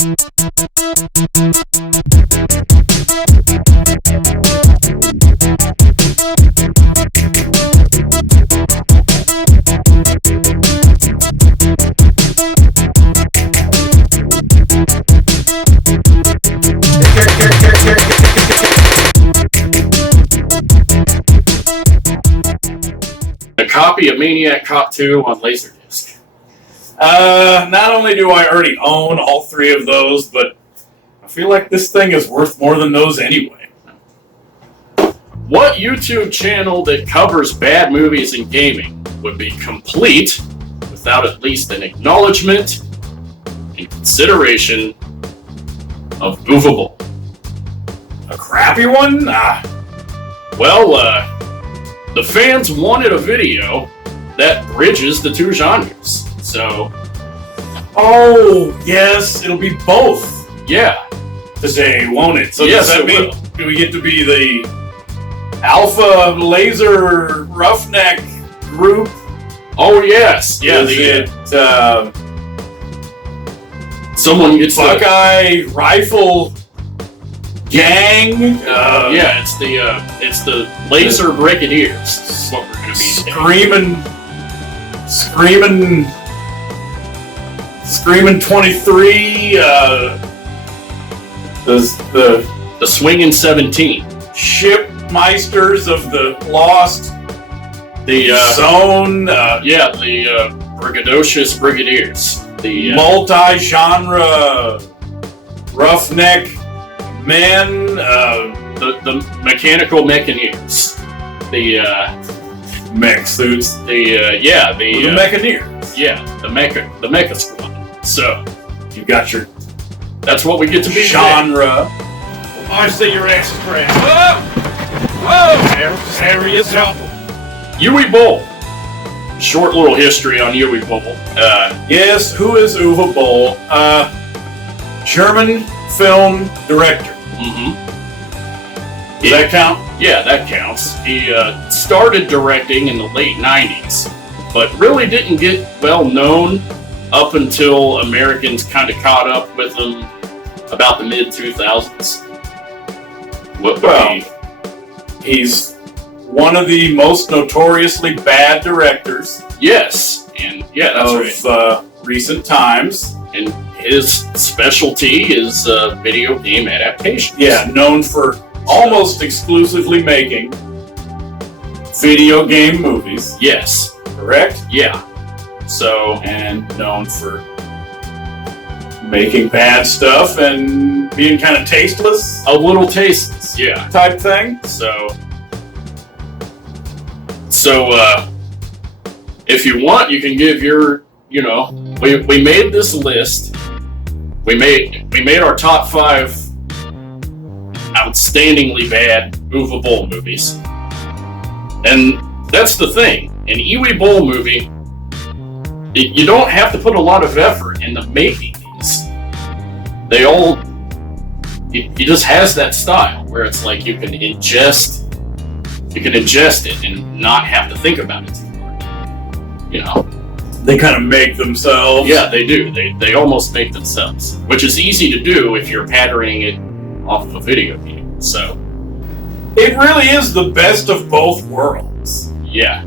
A copy of Maniac Cop 2 on Laserdisc. Not only do I already own all three of those, but I feel like this thing is worth more than those anyway. What YouTube channel that covers bad movies and gaming would be complete without at least an acknowledgement and consideration of Movable? A crappy one? Well, the fans wanted a video that bridges the two genres, so... Oh, yes, it'll be both. Yeah. Today, won't it? So yes, does that mean do we get to be the Alpha Laser Roughneck group? Oh, yes. Yeah, someone gets Buckeye Rifle Gang? yeah, it's the Laser Brigadiers. That's what we're going to be Screaming 23, the Swinging 17. Shipmeisters of the Lost Zone. The Brigadocious Brigadiers. The multi-genre roughneck men. The Mechanical Mechaneers. The mech suits. The Mechaneers. Yeah, the Mecha Squad. So you got your that's what we get to be genre. I say your ass is crap. Whoa! There he is. Uwe Boll. Short little history on Uwe Boll. Yes, who is Uwe Boll? German film director. Mm-hmm. Does that count? Yeah, that counts. He started directing in the late 90s, but really didn't get well known up until Americans kind of caught up with him about the mid-2000s. He's one of the most notoriously bad directors. Yes, and yeah, that's right. Recent times. And his specialty is video game adaptation. Yeah, known for almost exclusively making video game movies. Yes. Correct? Yeah. So, and known for making bad stuff and being kind of tasteless. A little tasteless, yeah. Type thing. So, if you want, you can give your, we made this list. We made our top 5 outstandingly bad Uwe Boll movies. And that's the thing. An Uwe Boll movie, you don't have to put a lot of effort into making these. He just has that style where it's like you can ingest it and not have to think about it too hard. They kind of make themselves. Yeah, they do. They almost make themselves, which is easy to do if you're patterning it off of a video game. So it really is the best of both worlds. Yeah.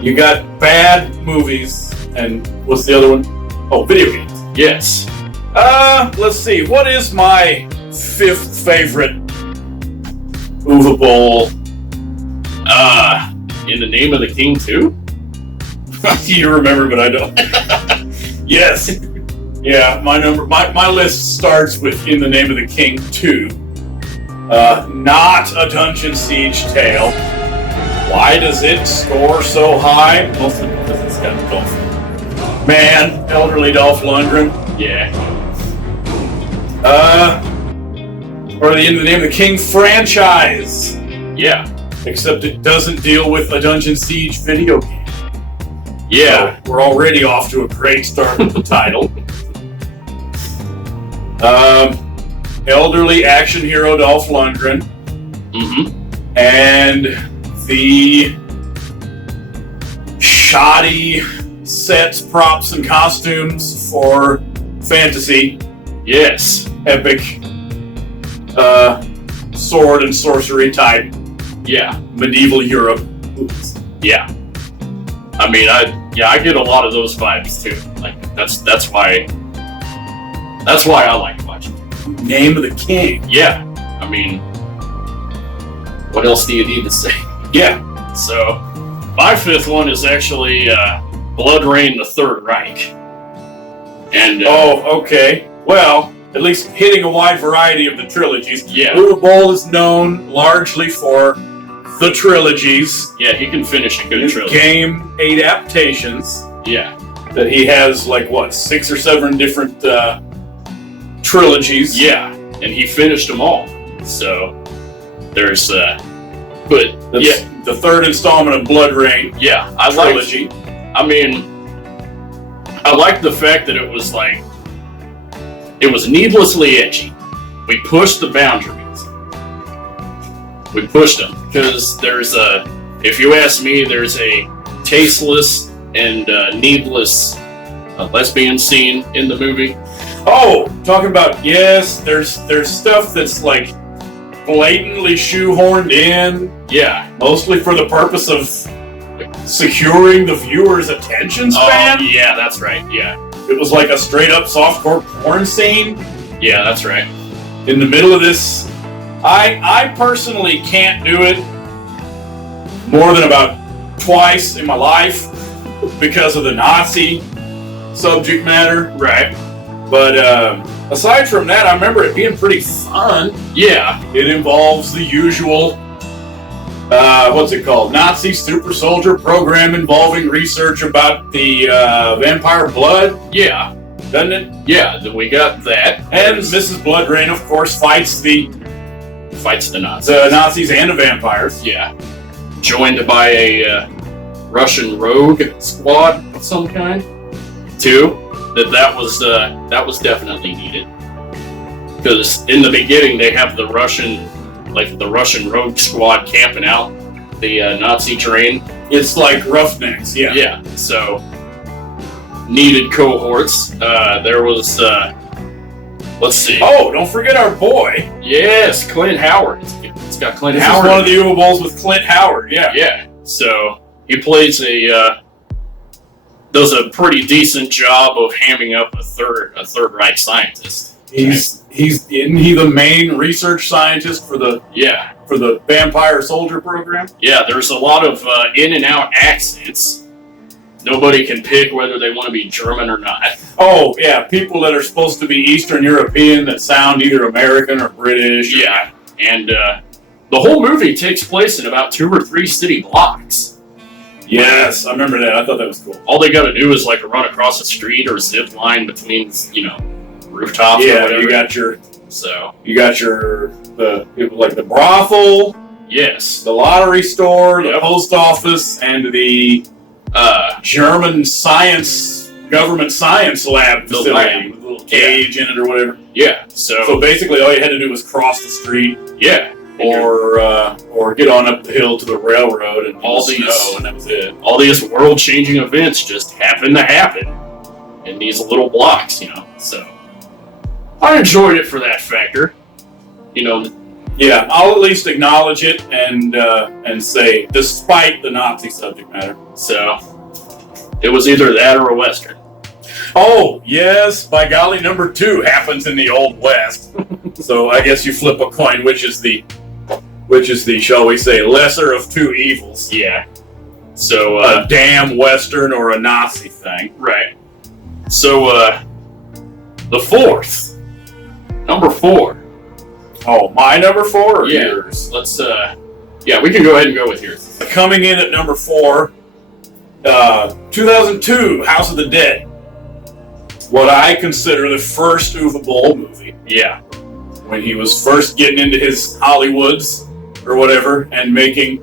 You got bad movies, and what's the other one? Oh, video games. Yes. Let's see. What is my 5th favorite Uwe Boll? In the Name of the King 2? You remember, but I don't. Yes. Yeah, my list starts with In the Name of the King 2. Not a Dungeon Siege tale. Why does it score so high? Mostly because it's got elderly Dolph Lundgren. Yeah. Or the In the Name of the King franchise. Yeah. Except it doesn't deal with a Dungeon Siege video game. Yeah. So we're already off to a great start with the title. Elderly action hero Dolph Lundgren. Mm-hmm. And the shoddy sets, props, and costumes for fantasy, Yes. epic, sword and sorcery type Yeah. medieval Europe. Yeah. I mean, I get a lot of those vibes too. Like that's why I like watching. Name of the King. Yeah. I mean, what else do you need to say? Yeah. So, my fifth one is actually Blood Rain: The Third Reich. And Okay. Well, at least hitting a wide variety of the trilogies. Yeah. Duvet Bowl is known largely for the trilogies, yeah, he can finish a good trilogy. game adaptations. Yeah. That he has, like, what, 6 or 7 different trilogies. Yeah, and he finished them all. So there's but That's yeah, the third installment of Blood Rain yeah, I trilogy. I mean, I like the fact that it was needlessly edgy. We pushed the boundaries. We pushed them because if you ask me, there's a tasteless and needless lesbian scene in the movie. Oh, talking about, yes, there's stuff that's like blatantly shoehorned in, Yeah. mostly for the purpose of securing the viewer's attention span. Oh, yeah, that's right. Yeah. It was like a straight up softcore porn scene Yeah, that's right. in the middle of this. I personally can't do it more than about twice in my life because of the Nazi subject matter. Right. But aside from that, I remember it being pretty fun. Yeah. It involves the usual, what's it called? Nazi super soldier program involving research about the vampire blood, Yeah. doesn't it? Yeah, then we got that. And Mrs. Blood Rain, of course, fights the Nazis. Nazis and the vampires. Yeah. Joined by a Russian rogue squad of some kind. Too. That was definitely needed. Because in the beginning they have the Russian rogue squad camping out the Nazi train. It's like Roughnecks, yeah. Yeah. So needed cohorts. There was let's see. Oh, don't forget our boy. Yes, Clint Howard. It's got Clint This Howard. is one of the Duvet Bowls with Clint Howard, yeah. Yeah. So he plays does a pretty decent job of hamming up a third Reich scientist. Isn't he the main research scientist for the vampire soldier program? Yeah, there's a lot of in and out accents. Nobody can pick whether they want to be German or not. Oh, yeah, people that are supposed to be Eastern European that sound either American or British. Yeah, and the whole movie takes place in about 2 or 3 city blocks. Yes, I remember that. I thought that was cool. All they got to do is like run across a street or zip line between, rooftops. Or Yeah, whatever. you got your it was like the brothel, Yes. the lottery store, the post office, and the German government science lab The facility lab. with a little cage in it or whatever. Yeah. So basically, all you had to do was cross the street yeah. or get on up the hill to the railroad and All all these- snow, and that was it. All these world-changing events just happen to happen in these little blocks, So I enjoyed it for that factor. Yeah, I'll at least acknowledge it and say, despite the Nazi subject matter. So it was either that or a Western. Oh, yes, by golly, number 2 happens in the Old West. So I guess you flip a coin, which is the, shall we say, lesser of 2 evils. Yeah. So, A damn Western or a Nazi thing. right. So, the fourth. Number 4. Oh, my number 4 or Yeah. yours? Let's, we can go ahead and go with yours. Coming in at number 4, 2002, House of the Dead. What I consider the first Uwe Boll movie. Yeah. When he was first getting into his Hollywoods or whatever and making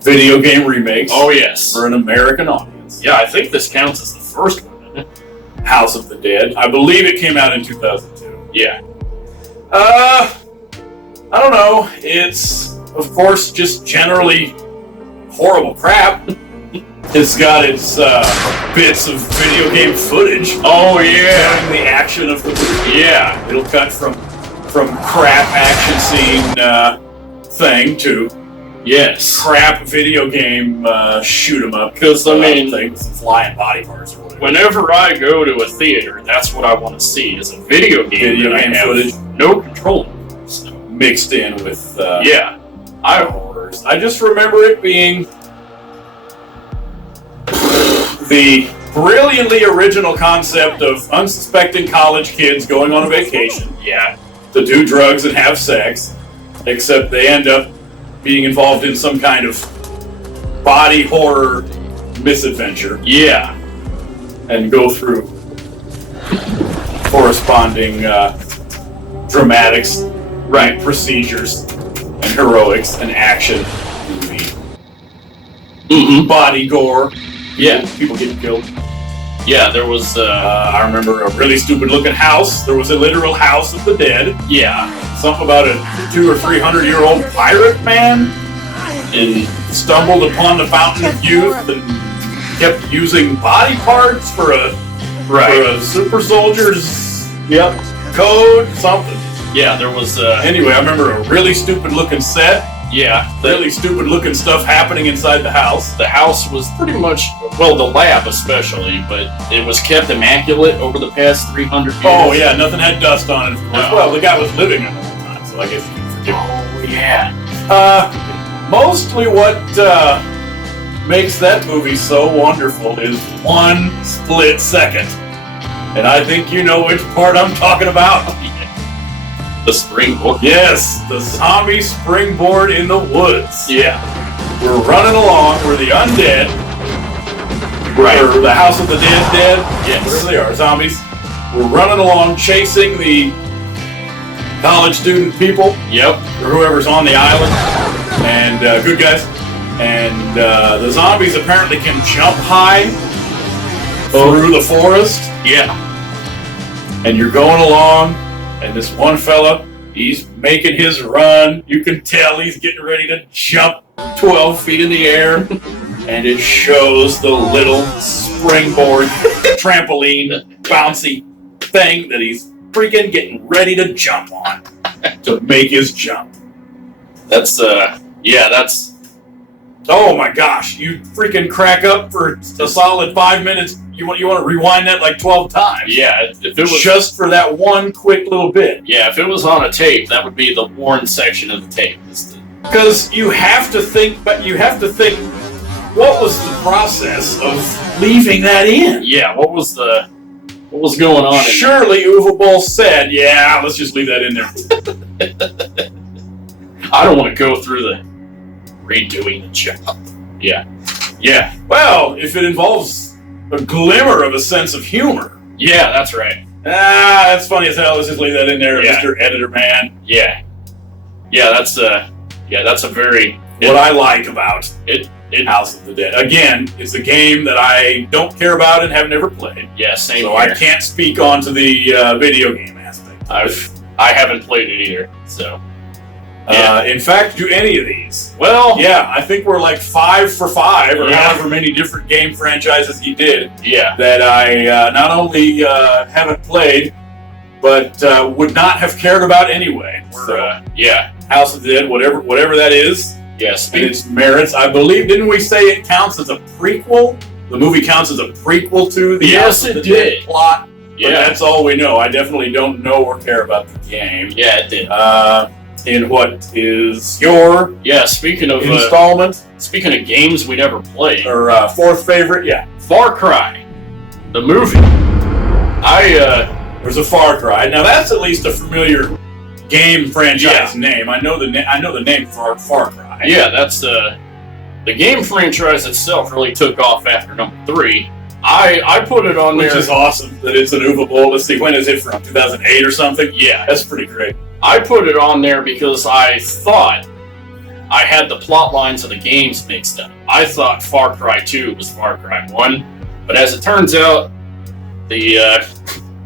video game remakes Oh, yes. for an American audience. Yeah, I think this counts as the first one, doesn't it? House of the Dead. I believe it came out in 2002. Yeah. I don't know. It's, of course, just generally horrible crap. It's got its bits of video game footage. Oh yeah, Showing the action of the movie. yeah, It'll cut from crap action scene thing to yes. crap video game shoot 'em up. Because I mean, thing with some flying body parts or whatever. whenever I go to a theater, that's what I want to see is a video game Video that game I have footage. no control over. So, Mixed in with yeah, horrors. I just remember it being the brilliantly original concept of unsuspecting college kids going on a vacation yeah, to do drugs and have sex, except they end up being involved in some kind of body horror misadventure yeah, and go through corresponding dramatics, right. procedures, and heroics and action. Mm-hmm. Body gore. Yeah, People getting killed. yeah. There was I remember a really stupid looking house. There was a literal house of the dead. yeah, Something about a 200 or 300-year-old pirate man and stumbled upon the fountain of youth and kept using body parts for a super soldier's code, something. yeah. There was Anyway, I remember a really stupid looking set, yeah. really stupid looking stuff happening inside the house. The house was pretty much, well, the lab especially, but it was kept immaculate over the past 300 years. Oh yeah, nothing had dust on it. No. Well, the guy was living in it all the time, so I guess you can forgive him. Oh yeah. Mostly what makes that movie so wonderful is one split second. And I think you know which part I'm talking about. The springboard. Yes, the zombie springboard in the woods. Yeah. We're running along, we're the undead. Right. Or the House of the Dead, Yes. whatever they are, zombies. We're running along chasing the college student people, Yep. or whoever's on the island, and good guys. And the zombies apparently can jump high through the forest. Yeah. And you're going along, and this one fella, he's making his run. You can tell he's getting ready to jump 12 feet in the air. And it shows the little springboard, trampoline, bouncy thing that he's freaking getting ready to jump on to make his jump. That's that's Oh my gosh, you freaking crack up for a solid 5 minutes. You want to rewind that like 12 times. yeah. If it was Just for that one quick little bit. yeah, if it was on a tape, that would be the worn section of the tape. Because you have to think, what was the process of leaving that in? Yeah. What was going on? Surely Uwe Boll said, yeah, let's just leave that in there. I don't want to go through the redoing the job. Yeah. Yeah. Well, if it involves a glimmer of a sense of humor. Yeah, that's right. That's funny as hell. Let's just leave that in there, Yeah. Mr. Editor Man. Yeah. Yeah, that's a very What I like about it House of the Dead. Again, it's a game that I don't care about and have never played. yeah, same So here. I can't speak onto the video game aspect. I haven't played it either. So In fact, do any of these? well, Yeah, I think we're like 5 for 5, or Yeah. however many different game franchises he did, yeah. that I not only haven't played, but would not have cared about anyway. So, Yeah. House of the Dead, whatever that is, Yeah, and its merits. I believe, didn't we say it counts as a prequel? The movie counts as a prequel to the Yes, House of it the Dead did. plot. But Yeah. that's all we know. I definitely don't know or care about the game. Yeah, it did. In what is your Yeah, speaking of installment games we never played, or fourth favorite? Yeah, Far Cry, the movie. there's a Far Cry. Now that's at least a familiar game franchise Yeah. name. I know the name for Far Cry. Yeah, that's the game franchise itself really took off after number 3. I put it on Which there. is awesome that it's an Uwe Boll. Let's see, when is it from? 2008 or something? Yeah, That's pretty great. I put it on there because I thought I had the plot lines of the games mixed up. I thought Far Cry 2 was Far Cry 1, but as it turns out, the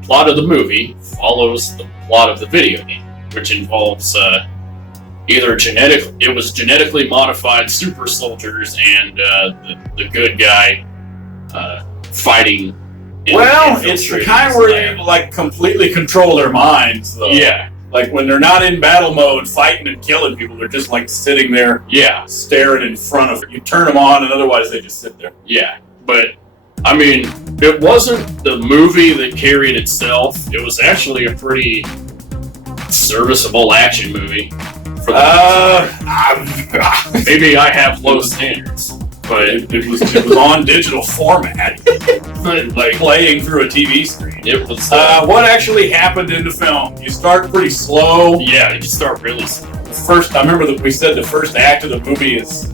plot of the movie follows the plot of the video game, which involves either it was genetically modified super soldiers and the good guy fighting. Well, it's the kind where you like completely control their minds, though. Yeah. Like when they're not in battle mode, fighting and killing people, they're just like sitting there, staring in front of you. You turn them on, and otherwise they just sit there. Yeah, but I mean, it wasn't the movie that carried itself. It was actually a pretty serviceable action movie. For maybe I have low standards, but it was on digital format, like playing through a TV screen. It was. What actually happened in the film? You start pretty slow. Yeah, you start really slow. I remember that we said the first act of the movie is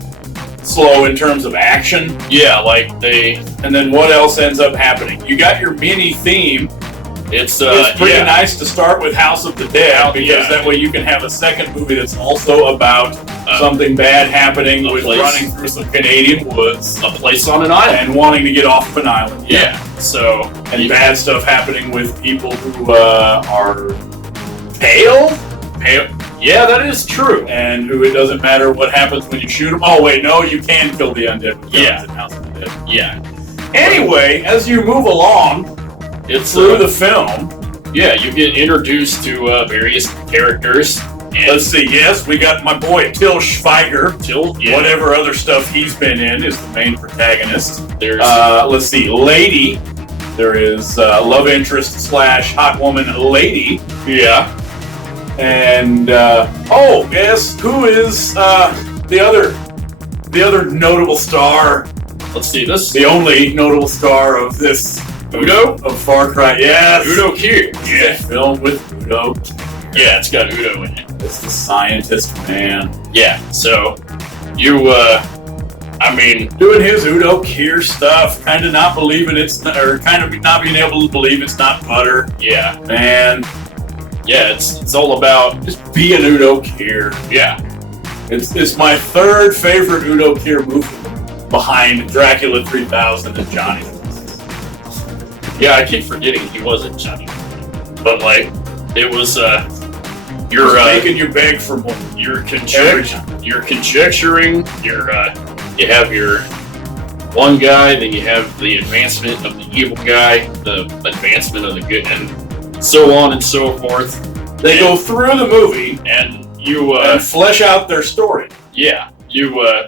slow in terms of action. Yeah, and then what else ends up happening? You got your mini theme. It's pretty nice to start with House of the Dead, because that way you can have a second movie that's also about something bad happening with running through some Canadian woods. A place on an island. And wanting to get off of an island. Yeah. So, and bad stuff happening with people who are pale. Yeah, that is true. And who it doesn't matter what happens when you shoot them. Oh, wait, no, you can kill the undead with guns in House of the Dead. Yeah. Anyway, as you move along, it's through the film. Yeah, you get introduced to various characters. And let's see, yes, we got my boy Till Schweiger. Whatever other stuff he's been in is the main protagonist. There's let's see, Lady. There is love interest / hot woman Lady. Yeah. And yes, who is the other notable star? Let's see this. The only notable star of this Udo of Far Cry. Yes. Udo Kier. Yeah. Film with Udo. Yeah, it's got Udo in it. It's the scientist man. Yeah. So you doing his Udo Kier stuff, kind of not believing kind of not being able to believe it's not butter. Yeah. Man. Yeah, it's all about just being Udo Kier. Yeah. It's my third favorite Udo Kier movie, behind Dracula 3000 and Johnny. Yeah, I keep forgetting he wasn't Johnny. But it was you're making you beg for more. You're conjecturing. You have your one guy, then you have the advancement of the evil guy, the advancement of the good, and so on and so forth. They go through the movie and you and flesh out their story. Yeah.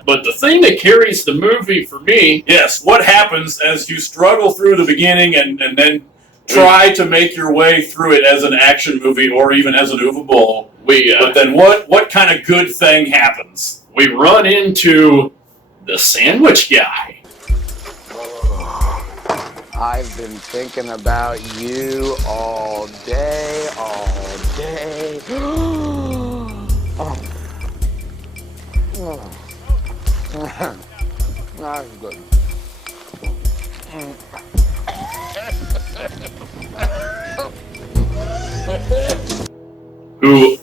But the thing that carries the movie for me... Yes, what happens as you struggle through the beginning and then try to make your way through it as an action movie or even as an Duvet Bowl. But then what kind of good thing happens? We run into the sandwich guy. I've been thinking about you all day. That's good. Who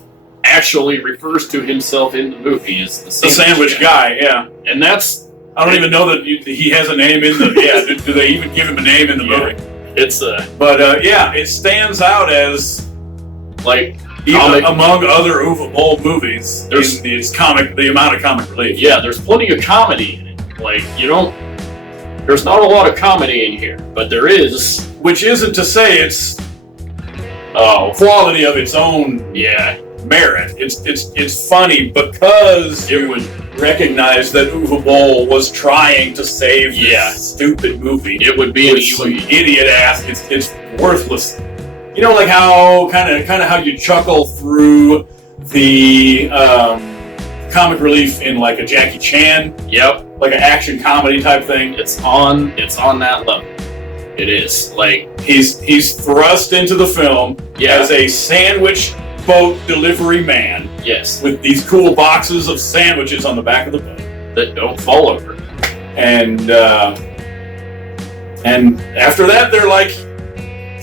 actually refers to himself in the movie as the sandwich guy, yeah. And that's... I don't even know that he has a name in the... Yeah, do they even give him a name in the movie? It's But, it stands out as... Even among other Duvet Bowl movies, there's the amount of comic relief. Yeah, there's plenty of comedy in it. There's not a lot of comedy in here, but there is. Which isn't to say it's quality of its own merit. It's funny because it would recognize that Duvet Bowl was trying to save this stupid movie. It would be an idiot ass. It's worthless. You know, like how kind of how you chuckle through the comic relief in like a Jackie Chan, like an action comedy type thing. It's on that level. It is he's thrust into the film as a sandwich boat delivery man. Yes, with these cool boxes of sandwiches on the back of the boat that don't fall over. And after that, they're like.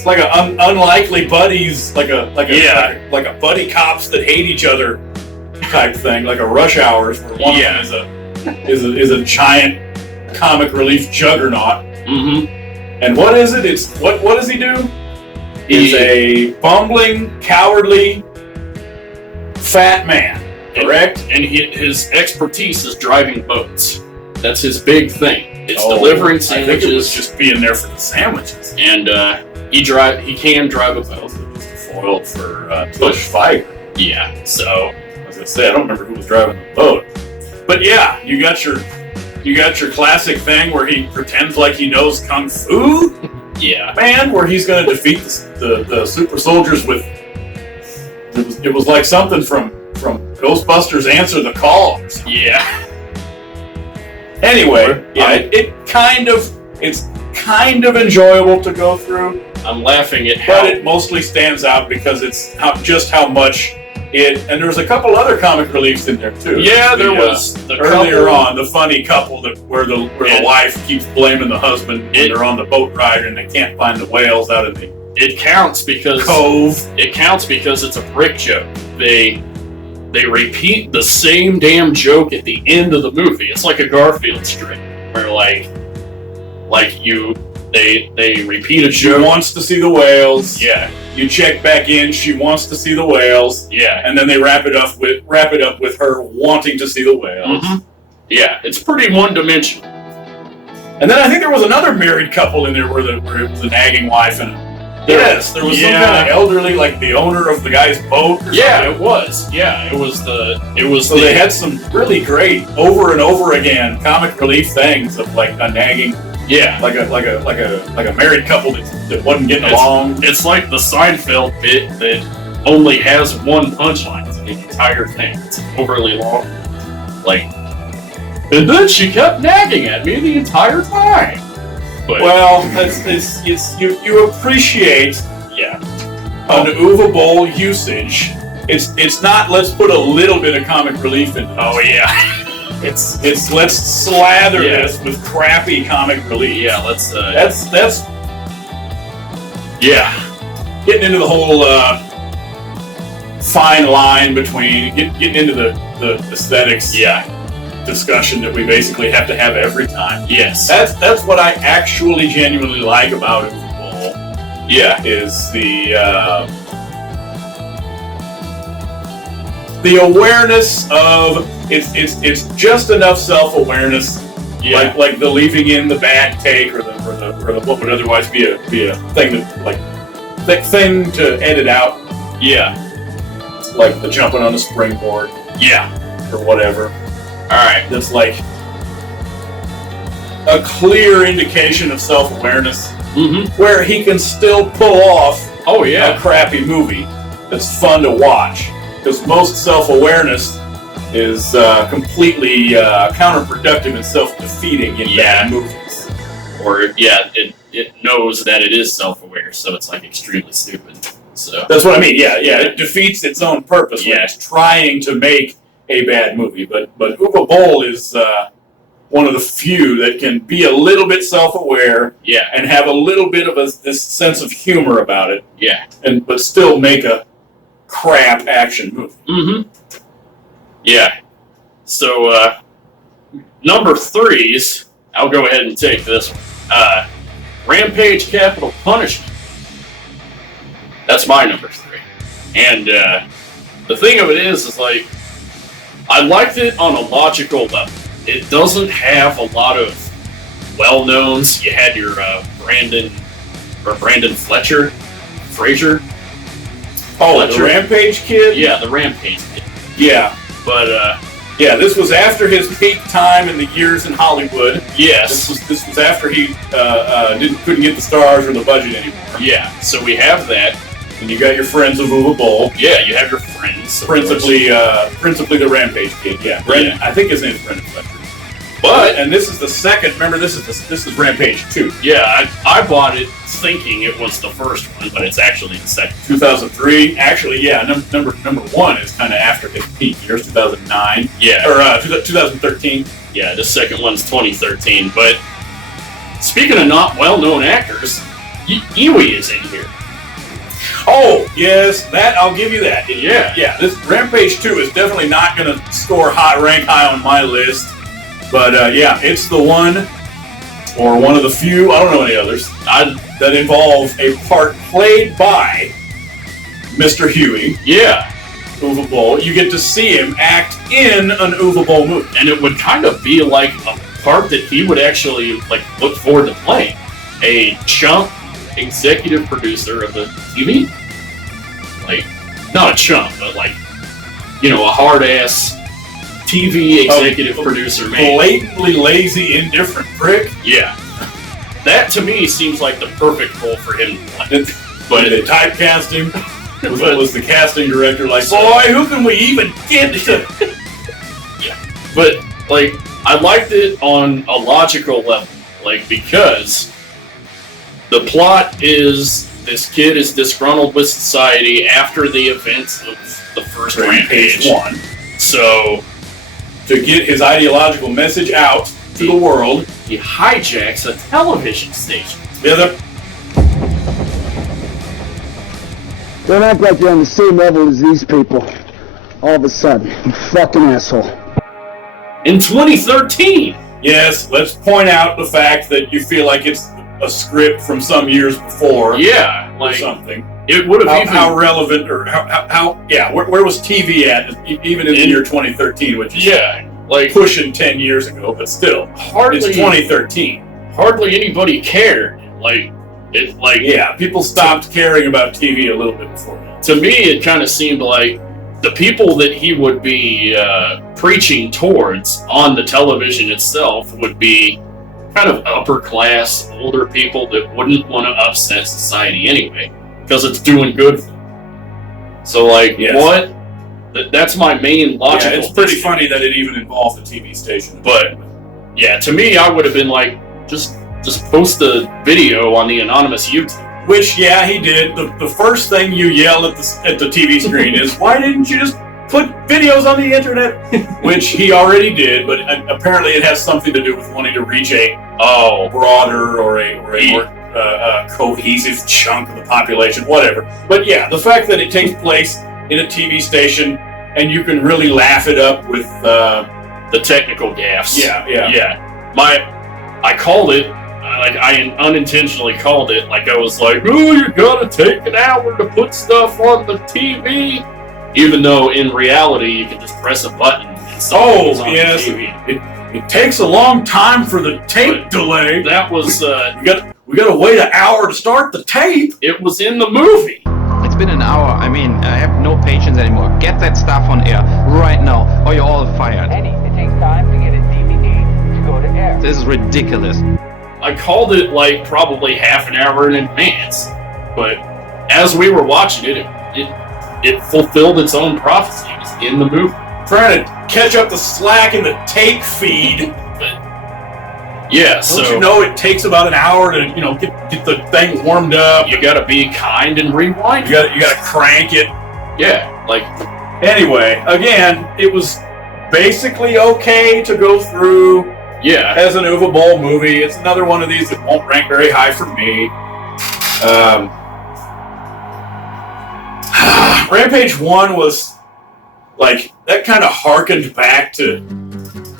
Like an unlikely buddies, like a buddy cops that hate each other type thing, like a Rush Hours, where one of them is a giant comic relief juggernaut. Mm-hmm. And what is it? It's what does he do? He's a bumbling, cowardly, fat man correct? And his expertise is driving boats. That's his big thing. It's delivering sandwiches. I think it was just being there for the sandwiches. And he can drive a boat. Foil for Bush Fire. Yeah, so as I say, I don't remember who was driving the boat. But yeah, you got your classic thing where he pretends like he knows kung fu. Yeah, man, where he's going to defeat the super soldiers with. It was like something from Ghostbusters Answer the Call. Yeah. Anyway, yeah, it's kind of enjoyable to go through. I'm laughing at but it mostly stands out because it's how much it. And there was a couple other comic reliefs in there too. Yeah, there was earlier on the funny couple where the wife keeps blaming the husband when they're on the boat ride and they can't find the whales out of the. It counts because cove. It counts because it's a brick joke. They repeat the same damn joke at the end of the movie. It's like a Garfield strip where they repeat a joke. She wants to see the whales. Yeah. You check back in. She wants to see the whales. Yeah. And then they wrap it up with her wanting to see the whales. Mm-hmm. Yeah, it's pretty one-dimensional. And then I think there was another married couple in there where it was a nagging wife and. Yes, there was some kind of elderly, like the owner of the guy's boat. Yeah, it was. Yeah, it was. So they had some really great over and over again comic relief things of like a nagging. Yeah, like a married couple that wasn't getting along. It's like the Seinfeld bit that only has one punchline in the entire thing. It's overly long. And then she kept nagging at me the entire time. But, well, you appreciate an Uwe Boll usage. It's not let's put a little bit of comic relief in. Oh yeah, it's let's slather this with crappy comic relief. Yeah, let's. That's getting into the whole fine line between getting into the aesthetics. Yeah. Discussion that we basically have to have every time. Yes. That's what I actually genuinely like about Uwe Boll. Yeah. Is the awareness of it's just enough self-awareness. Yeah. Like the leaving in the bad take or the what would otherwise be a thing thing to edit out. Yeah. Like the jumping on the springboard. Yeah. Or whatever. Alright. That's like a clear indication of self-awareness where he can still pull off a crappy movie that's fun to watch. Because most self-awareness is completely counterproductive and self-defeating in bad movies. Or, it knows that it is self-aware, so it's like extremely stupid. So that's what I mean, it defeats its own purpose when it's trying to make a bad movie, but Uwe Boll is one of the few that can be a little bit self-aware, and have a little bit of this sense of humor about it, but still make a crap action movie. Mm-hmm. Yeah. So number 3's, I'll go ahead and take this one. Rampage Capital Punishment. That's my number 3, and the thing of it is like. I liked it on a logical level. It doesn't have a lot of well-knowns. You had your Brandon Fraser. Oh, Fletcher. The Rampage kid? Yeah, the Rampage kid. Yeah. But, this was after his peak time in the years in Hollywood. Yes. This was after he couldn't get the stars or the budget anymore. Yeah, so we have that. And you got your friends of Uwe Boll. Yeah, you have your friends. Principally the Rampage kid. Yeah, Brendan. I think his name is Brendan Fletcher. And this is the second. Remember, this is Rampage 2. Yeah, I bought it thinking it was the first one, but it's actually the second. 2003. Actually, number 1 is kind of after his peak years, 2009. Yeah. Or 2013. Yeah, the second one's 2013. But speaking of not well-known actors, Iwi is in here. Oh, yes, that I'll give you that. Yeah. This Rampage 2 is definitely not going to score rank high on my list. But it's the one, or one of the few, I don't know any others, that involve a part played by Mr. Huey. Yeah. Uwe Boll. You get to see him act in an Uwe Boll movie. And it would kind of be like a part that he would actually like look forward to playing. A chump executive producer of the TV. Like, not a chump, but like, you know, a hard-ass TV executive producer, man. Blatantly lazy, indifferent prick. Yeah. That, to me, seems like the perfect role for him to play. But they typecast him. Was the casting director like, boy, who can we even get to? Yeah. But, like, I liked it on a logical level. Like, because the plot is this kid is disgruntled with society after the events of the first Rampage 1. So, to get his ideological message out to the world, he hijacks a television station. Yeah, Don't act like you're on the same level as these people. All of a sudden, you fucking asshole. In 2013! Yes, let's point out the fact that you feel like it's a script from some years before. Yeah, or like something. It would have even how relevant or how where was TV at even in the year 2013, which is like pushing 10 years ago, but still hardly it's 2013. Hardly anybody cared. Like it, like people stopped caring about TV a little bit before that. To me, it kind of seemed like the people that he would be preaching towards on the television itself would be kind of upper class, older people that wouldn't want to upset society anyway, because it's doing good for them. So, like, what? That's my main logical. Yeah, it's pretty funny that it even involved a TV station. But, yeah, to me, I would have been like, just post a video on the anonymous YouTube. Which, yeah, he did. The first thing you yell at the TV screen is, why didn't you just put videos on the internet? Which he already did, but apparently it has something to do with wanting to reach a broader or a more cohesive chunk of the population, whatever. But yeah, the fact that it takes place in a TV station and you can really laugh it up with the technical gaffes. Yeah. I called it. Like, I unintentionally called it, like, I was like, oh, you gotta take an hour to put stuff on the TV. Even though, in reality, you can just press a button and something's on the TV. It takes a long time for the tape delay. That was, we gotta wait an hour to start the tape. It was in the movie. It's been an hour. I mean, I have no patience anymore. Get that stuff on air right now, or you're all fired. Eddie, it takes time to get a DVD to go to air. This is ridiculous. I called it like probably half an hour in advance, but as we were watching it, it fulfilled its own prophecy. It was in the movie. Trying to catch up the slack in the tape feed. But yeah, don't you know it takes about an hour to get the thing warmed up? You gotta be kind and rewind. You gotta crank it. Yeah, like anyway, again, it was basically okay to go through. Yeah, as an Uwe Boll movie, it's another one of these that won't rank very high for me. Rampage 1 was like that kind of harkened back to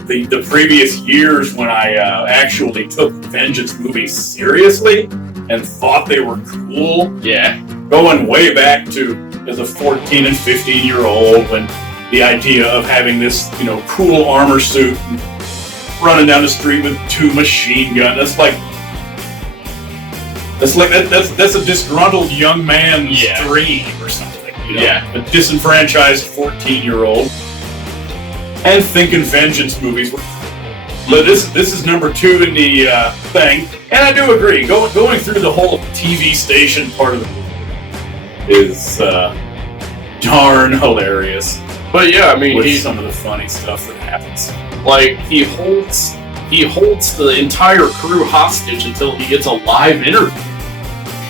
the previous years when I actually took Vengeance movies seriously and thought they were cool. Yeah, going way back to as a 14 and 15-year-old when the idea of having this cool armor suit and running down the street with 2 machine guns. That's a disgruntled young man's dream or something. Yeah. A disenfranchised 14-year-old. And thinking Vengeance movies were. But this is number 2 in the thing. And I do agree, going through the whole TV station part of the movie is darn hilarious. But yeah, I mean, with some of the funny stuff that happens. Like, he holds the entire crew hostage until he gets a live interview.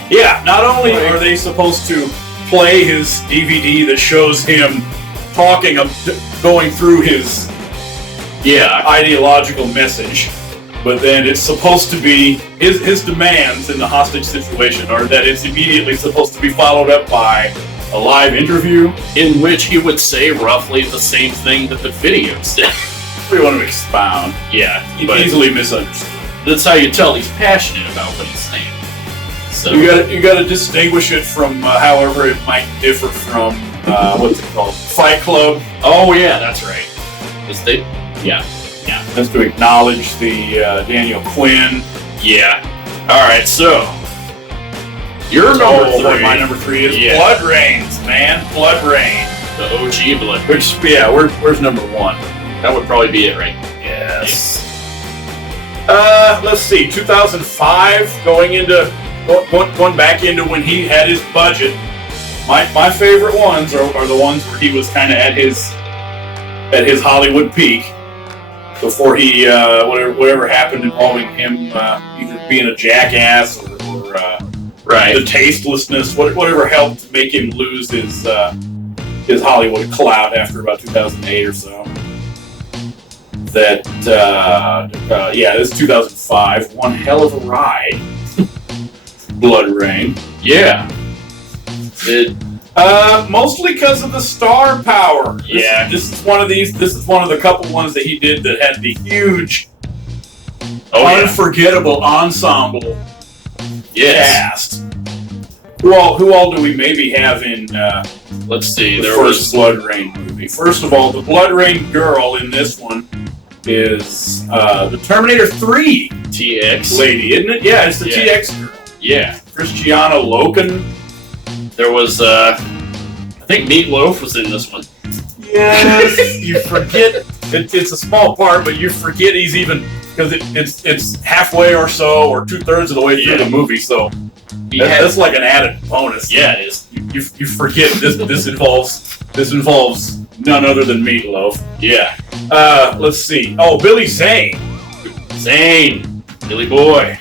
Yeah, not only are they supposed to play his DVD that shows him talking, going through his ideological message, but then it's supposed to be his demands in the hostage situation are that it's immediately supposed to be followed up by a live interview in which he would say roughly the same thing that the video said. We want to expound. Yeah, but easily misunderstood. That's how you tell he's passionate about what he's saying. So you got to distinguish it from however it might differ from what's it called? Fight Club. Oh yeah, that's right. Yeah. Just to acknowledge the Daniel Quinn. Yeah. All right, so your number three. My number 3 is Yeah. Blood Rains, man. Blood Rain. The OG Blood. Which, yeah, where's number 1? That would probably be it, right? Yes. Let's see. 2005, going back into when he had his budget. My favorite ones are the ones where he was kind of at his Hollywood peak before he whatever happened involving him either being a jackass or Right. the tastelessness, whatever helped make him lose his Hollywood clout after about 2008 or so. That this is 2005. One hell of a ride. Blood Rain. Yeah. Mostly because of the star power. Yeah. This is one of the couple ones that he did that had the huge, unforgettable ensemble cast. Who all do we maybe have in Let's see. the There first was Blood Rain movie? First of all, the Blood Rain girl in this one is the Terminator 3 TX lady, isn't it? Yeah, it's the Yeah. TX girl. Yeah. Christiana Loken. There was I think Meatloaf was in this one. Yes, you forget. It's a small part, but you forget he's even because it's halfway or so, or 2/3 of the way through the movie. So that's like an added bonus. Yeah, it is. You forget this involves none other than Meatloaf. Yeah. Let's see. Oh, Billy Zane. Zane. Billy Boy.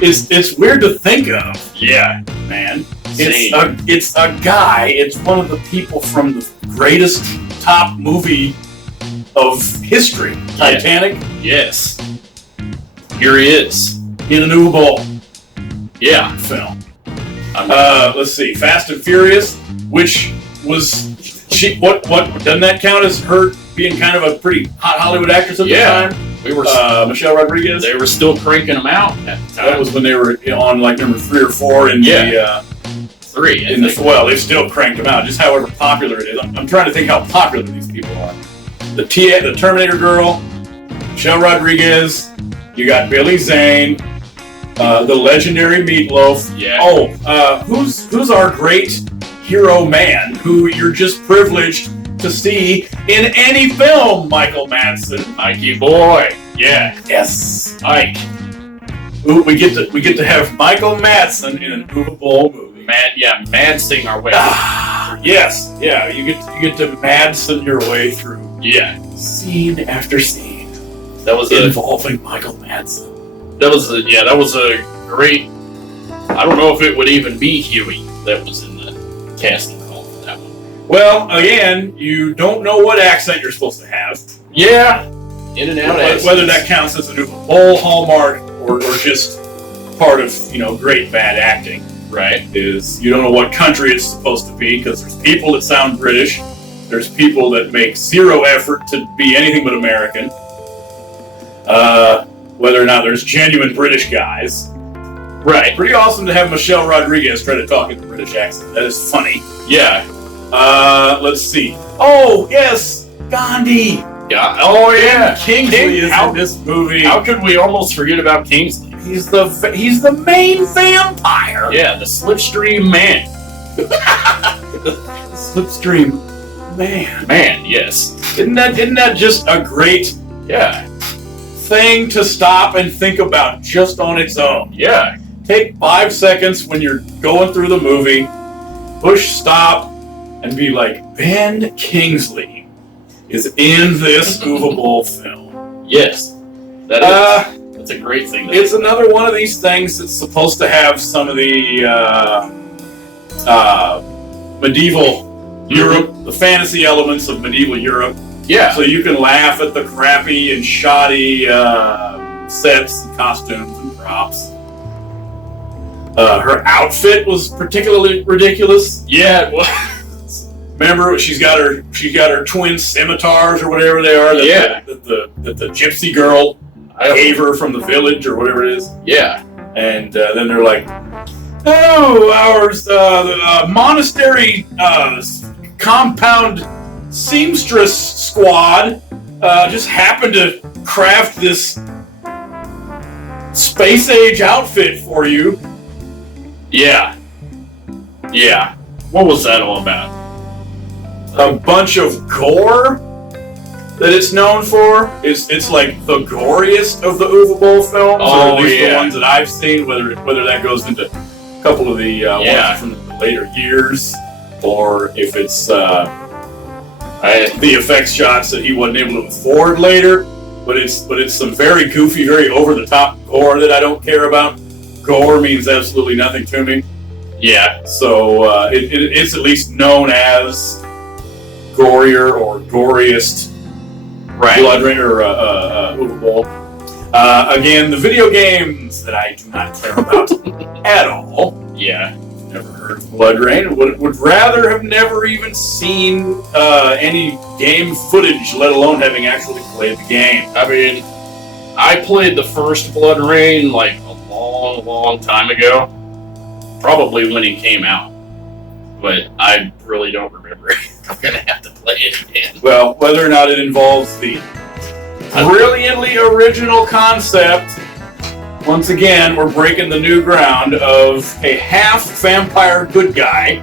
It's weird to think of. Yeah. Man. Zane. It's a guy. It's one of the people from the greatest top movie of history, Titanic. Yes. Here he is. In an Boll Yeah. film. Let's see. Fast and Furious, which was what doesn't that count as her being kind of a pretty hot Hollywood actress at the time? We were. Michelle Rodriguez. They were still cranking them out at the time. That was when they were on like number 3 or 4 in the. 3. Well, they've still cranked them out. Just however popular it is. I'm trying to think how popular these people are. The Terminator girl, Michelle Rodriguez. You got Billy Zane, the legendary Meatloaf. Yeah. Oh, who's our great hero man who you're just privileged to see in any film? Michael Madsen. Mikey Boy. Yeah. Yes. Mike. Ooh, we get to have Michael Madsen in an Boll movie. Madsing our way. Yes. Yeah. You get to Madsen your way through. Yeah. Scene after scene. That was involving Michael Madsen. That was a great. I don't know if it would even be Huey that was in the casting call for that one. Well, again, you don't know what accent you're supposed to have. Yeah. In and out. Whether that counts as a Boll hallmark or just part of great bad acting. Right. Is you don't know what country it's supposed to be because there's people that sound British. There's people that make zero effort to be anything but American. Whether or not there's genuine British guys. Right. Pretty awesome to have Michelle Rodriguez try to talk in the British accent. That is funny. Yeah. Let's see. Oh, yes! Gandhi! Yeah. Oh, yeah. Kingsley is in this movie. How could we almost forget about Kingsley? He's the main vampire! Yeah, the Slipstream Man. Slipstream Man. Man, yes. Isn't that just a great thing to stop and think about just on its own? Yeah. Take 5 seconds when you're going through the movie, push stop, and be like, Ben Kingsley is in this Boll film. Yes. That's a great thing. It's another one of these things that's supposed to have some of the medieval Europe, the fantasy elements of medieval Europe. Yeah. So you can laugh at the crappy and shoddy sets and costumes and props. Her outfit was particularly ridiculous. Yeah, it was. Remember, she's got her twin scimitars or whatever they are. That the gypsy girl gave her from the village or whatever it is. Yeah. And then they're like, "Oh, the monastery compound seamstress squad just happened to craft this space age outfit for you. Yeah. Yeah. What was that all about? A bunch of gore that it's known for. It's like the goriest of the Duvet Bowl films, or at least the ones that I've seen. Whether that goes into a couple of the ones from the later years, or if it's the effects shots that he wasn't able to afford later. But it's some very goofy, very over the top gore that I don't care about. Gore means absolutely nothing to me. Yeah. So it's at least known as gorier or goriest Blood Rain or Duvet Bowl. Again, the video games that I do not care about at all. Yeah. Never heard of Blood Rain. Would rather have never even seen any game footage, let alone having actually played the game. I mean, I played the first Blood Rain like a long time ago. Probably when it came out. But I really don't remember it. I'm gonna have to play it again. Well, whether or not it involves the brilliantly original concept, once again, we're breaking the new ground of a half vampire good guy,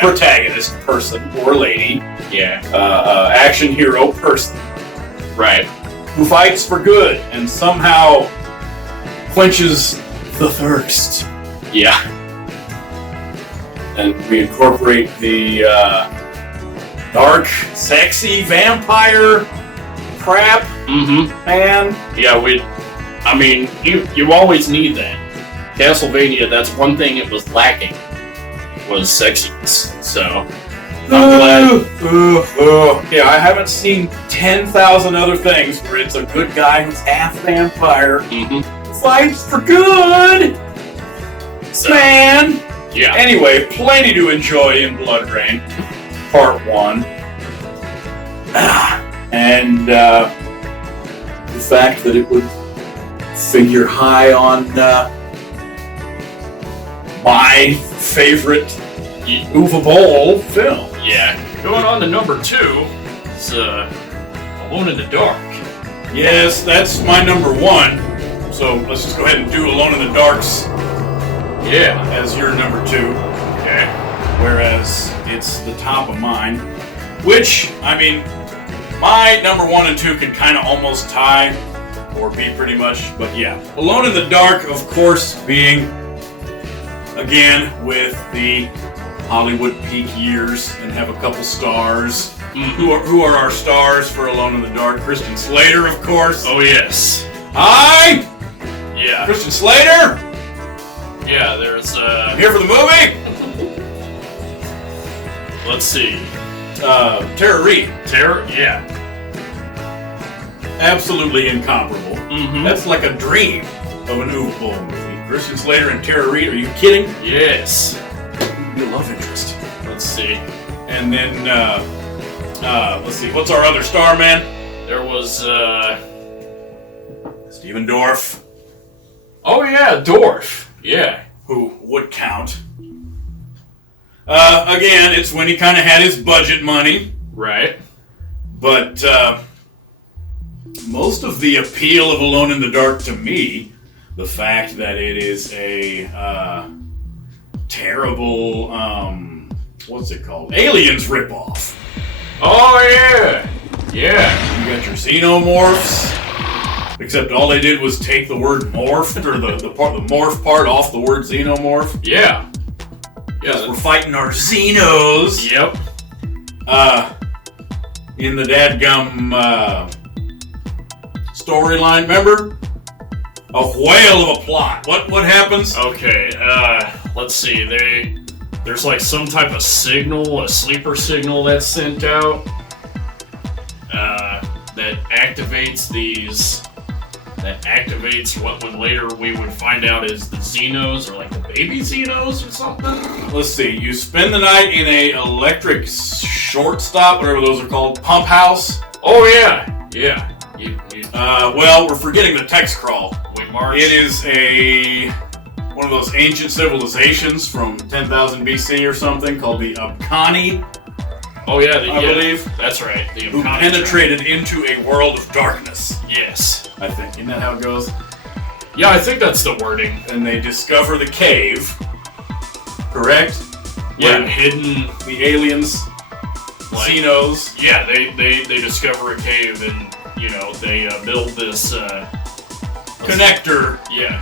protagonist person or lady, action hero person, right, who fights for good and somehow quenches the thirst. Yeah. And we incorporate the dark, sexy vampire crap. Man. Yeah, I mean, you always need that. Castlevania, that's one thing it was lacking, was sexiness. So, I'm glad. Yeah, I haven't seen 10,000 other things where it's a good guy who's half vampire. Fights for good! So, man! Yeah. Anyway, plenty to enjoy in Blood Rain, Part 1. And the fact that it would figure high on my favorite Duvet Bowl film. Yeah. Going on to number 2 is Alone in the Dark. Yes, that's my number 1. So let's just go ahead and do Alone in the Dark's as your number 2. Okay. Whereas it's the top of mine. Which, I mean, my number 1 and 2 can kind of almost tie, or be pretty much, but yeah. Alone in the Dark, of course, being, again, with the Hollywood peak years, and have a couple stars. Who are our stars for Alone in the Dark? Christian Slater, of course. Oh, yes. Hi! Yeah. Christian Slater! Yeah, there's, I'm here for the movie! Let's see. Tara Reid. Yeah. Absolutely incomparable. That's like a dream of an Duvet Bowl movie. Christian Slater and Tara Reid, are you kidding? Yes. Your love interest. Let's see. And then, let's see, what's our other star, man? There was, Stephen Dorff. Oh, yeah, Dorff. Yeah. Who would count. Again, it's when he kind of had his budget money. Right. But, most of the appeal of Alone in the Dark to me, the fact that it is a, terrible, what's it called? Aliens ripoff. Oh, yeah. Yeah. You got your xenomorphs, except all they did was take the word morphed, or the morph part off the word xenomorph. Yeah. Yeah. We're fighting our xenos. Yep. In the dadgum, storyline, remember? A whale of a plot. What happens? Okay, let's see. There's like some type of signal, a sleeper signal that's sent out that activates what would later we would find out is the Xenos, or like the baby Xenos or something. Let's see. You spend the night in a electric shortstop, whatever those are called, pump house. Oh yeah. Well, we're forgetting the text crawl. We march. It is one of those ancient civilizations from 10,000 BC or something called the Abkhani. I believe. That's right. Who penetrated into a world of darkness. Yes. I think. Isn't that how it goes? Yeah, I think that's the wording. And they discover the cave. Correct? Yeah, Where hidden. the aliens, Xenos. Yeah, they discover a cave and, they build this connector. Yeah.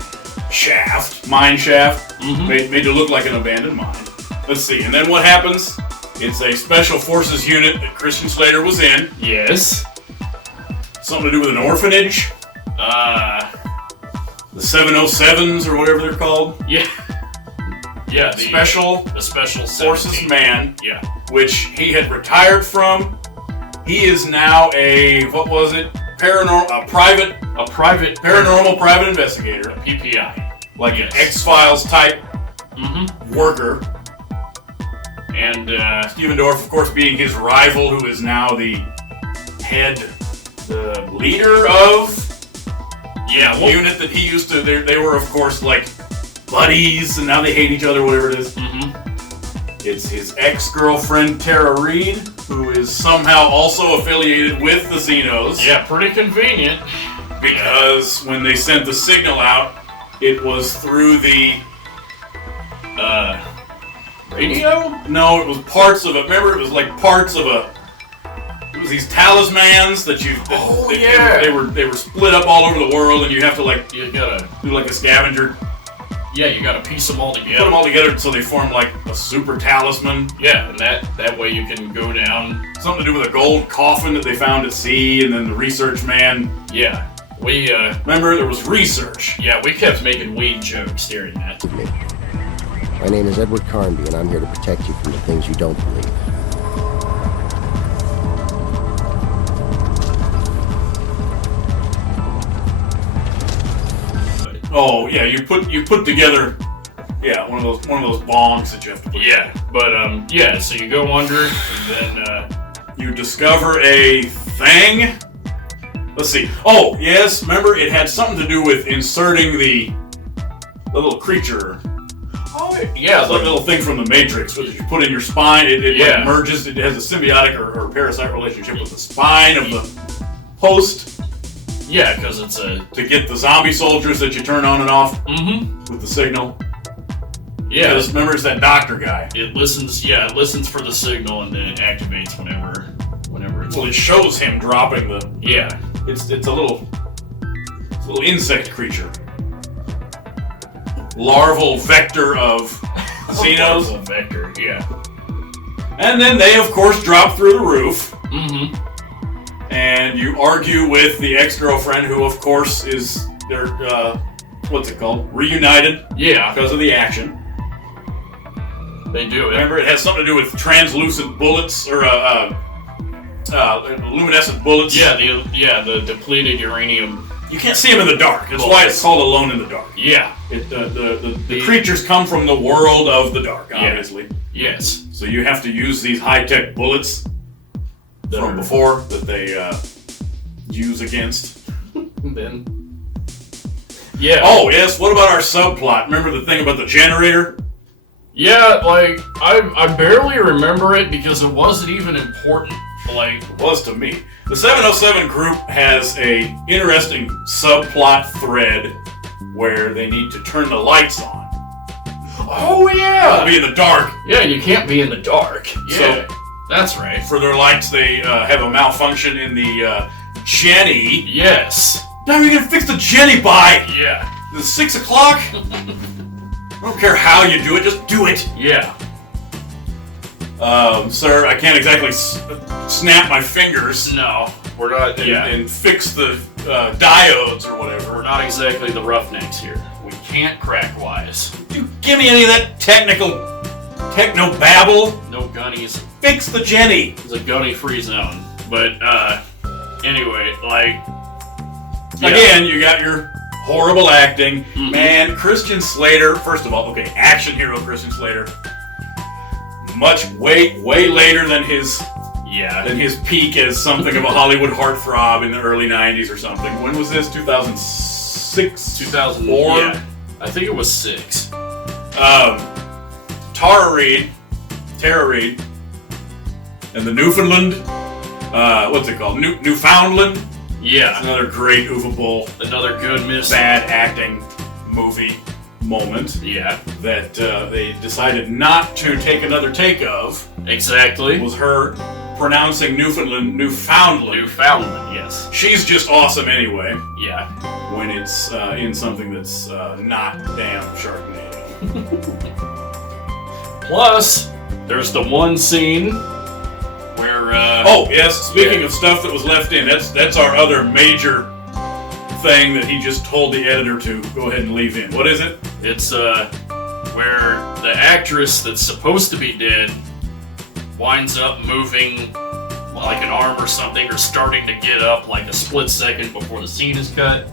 Shaft. Mine shaft. Mm-hmm. Made to look like an abandoned mine. Let's see. And then what happens? It's a special forces unit that Christian Slater was in. Yes. Something to do with an orphanage. The 707s or whatever they're called. Yeah. Yeah, the special forces 17. man. Yeah. Which he had retired from. He is now a paranormal private investigator. A PPI. Like an X-Files type worker. And Steven Dorff, of course, being his rival, who is now the leader of the unit that he used to. They were, of course, like buddies, and now they hate each other, whatever it is. Mm-hmm. It's his ex-girlfriend, Tara Reid, who is somehow also affiliated with the Xenos. Yeah, pretty convenient. Because when they sent the signal out, it was through the radio? No, it was parts of it. Remember, it was like parts of a. It was these talismans that they were split up all over the world, and you have to you gotta do like a scavenger. Yeah, you gotta piece them all together. Put them all together so they form like a super talisman. Yeah, and that way you can go down. Something to do with a gold coffin that they found at sea, and then the research man. Yeah, we remember there was research. Yeah, we kept making weed jokes during that. My name is Edward Carnby, and I'm here to protect you from the things you don't believe. Oh yeah, you put together, one of those bongs that you have to put. Yeah, but so you go under, and then you discover a thing. Let's see. Oh yes, remember it had something to do with inserting the little creature. Oh yeah, it's like a little thing from the Matrix, which you put in your spine. It like merges. It has a symbiotic or parasite relationship with the spine of the host. Yeah, because it's to get the zombie soldiers that you turn on and off with the signal. Yeah, because remember it's that doctor guy. It listens for the signal and then it activates whenever it's. Well, it shows him dropping the. Yeah, it's a little insect creature. Larval vector of Xenos. Larval vector, yeah. And then they, of course, drop through the roof. Mm-hmm. And you argue with the ex-girlfriend, who, of course, is their, what's it called? Reunited. Yeah. Because of the action. They do it. Remember, it has something to do with translucent bullets, or, luminescent bullets. Yeah, the depleted uranium. You can't see them in the dark. That's why it's called Alone in the Dark. Yeah. The creatures come from the world of the dark, obviously. Yeah. Yes. So you have to use these high-tech bullets from before that they use against. Then. Yeah. Oh, yes, what about our subplot? Remember the thing about the generator? Yeah, like, I barely remember it because it wasn't even important. Like, it was to me. The 707 group has a interesting subplot thread where they need to turn the lights on. Oh yeah! Be in the dark. Yeah, you can't be in the dark. Yeah, so, that's right. For their lights, they have a malfunction in the Jenny. Yes. Now you're gonna fix the Jenny by. Yeah. It's 6 o'clock. I don't care how you do it, just do it. Yeah. Sir, I can't exactly snap my fingers. No, we're not. And fix the diodes or whatever. We're not exactly the roughnecks here. We can't crack wise. You give me any of that techno babble? No gunnies. Fix the Jenny. It's a gunny-free zone. But anyway, like again, you got your horrible acting. Mm-hmm. Man, Christian Slater. First of all, okay, action hero Christian Slater. Way later than his peak as something of a Hollywood heartthrob in the early 90s or something. When was this? 2006? 2004? Yeah. I think it was 6. Tara Reid, And the Newfoundland, what's it called? Newfoundland? It's Yeah. another great Uwe Boll Another good miss. bad acting movie moment Yeah. that they decided not to take another take of. Exactly. Was her pronouncing Newfoundland. Newfoundland, yes. She's just awesome anyway Yeah. when it's in something that's not damn Sharknado. Plus, there's the one scene where, Oh yes, speaking of stuff that was left in, that's our other major thing that he just told the editor to go ahead and leave in. What is it? it's, where the actress that's supposed to be dead winds up moving like an arm or something, or starting to get up like a split second before the scene is cut.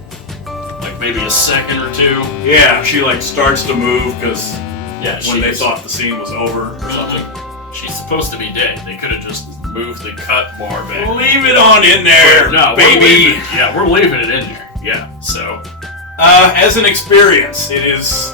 Like maybe a second or two. Yeah, she like starts to move because Yeah, when they thought the scene was over or something. She's supposed to be dead. They could have just moved the cut bar back. Leave it on in there, No, baby. we're leaving it in there. Yeah, so. As an experience, it is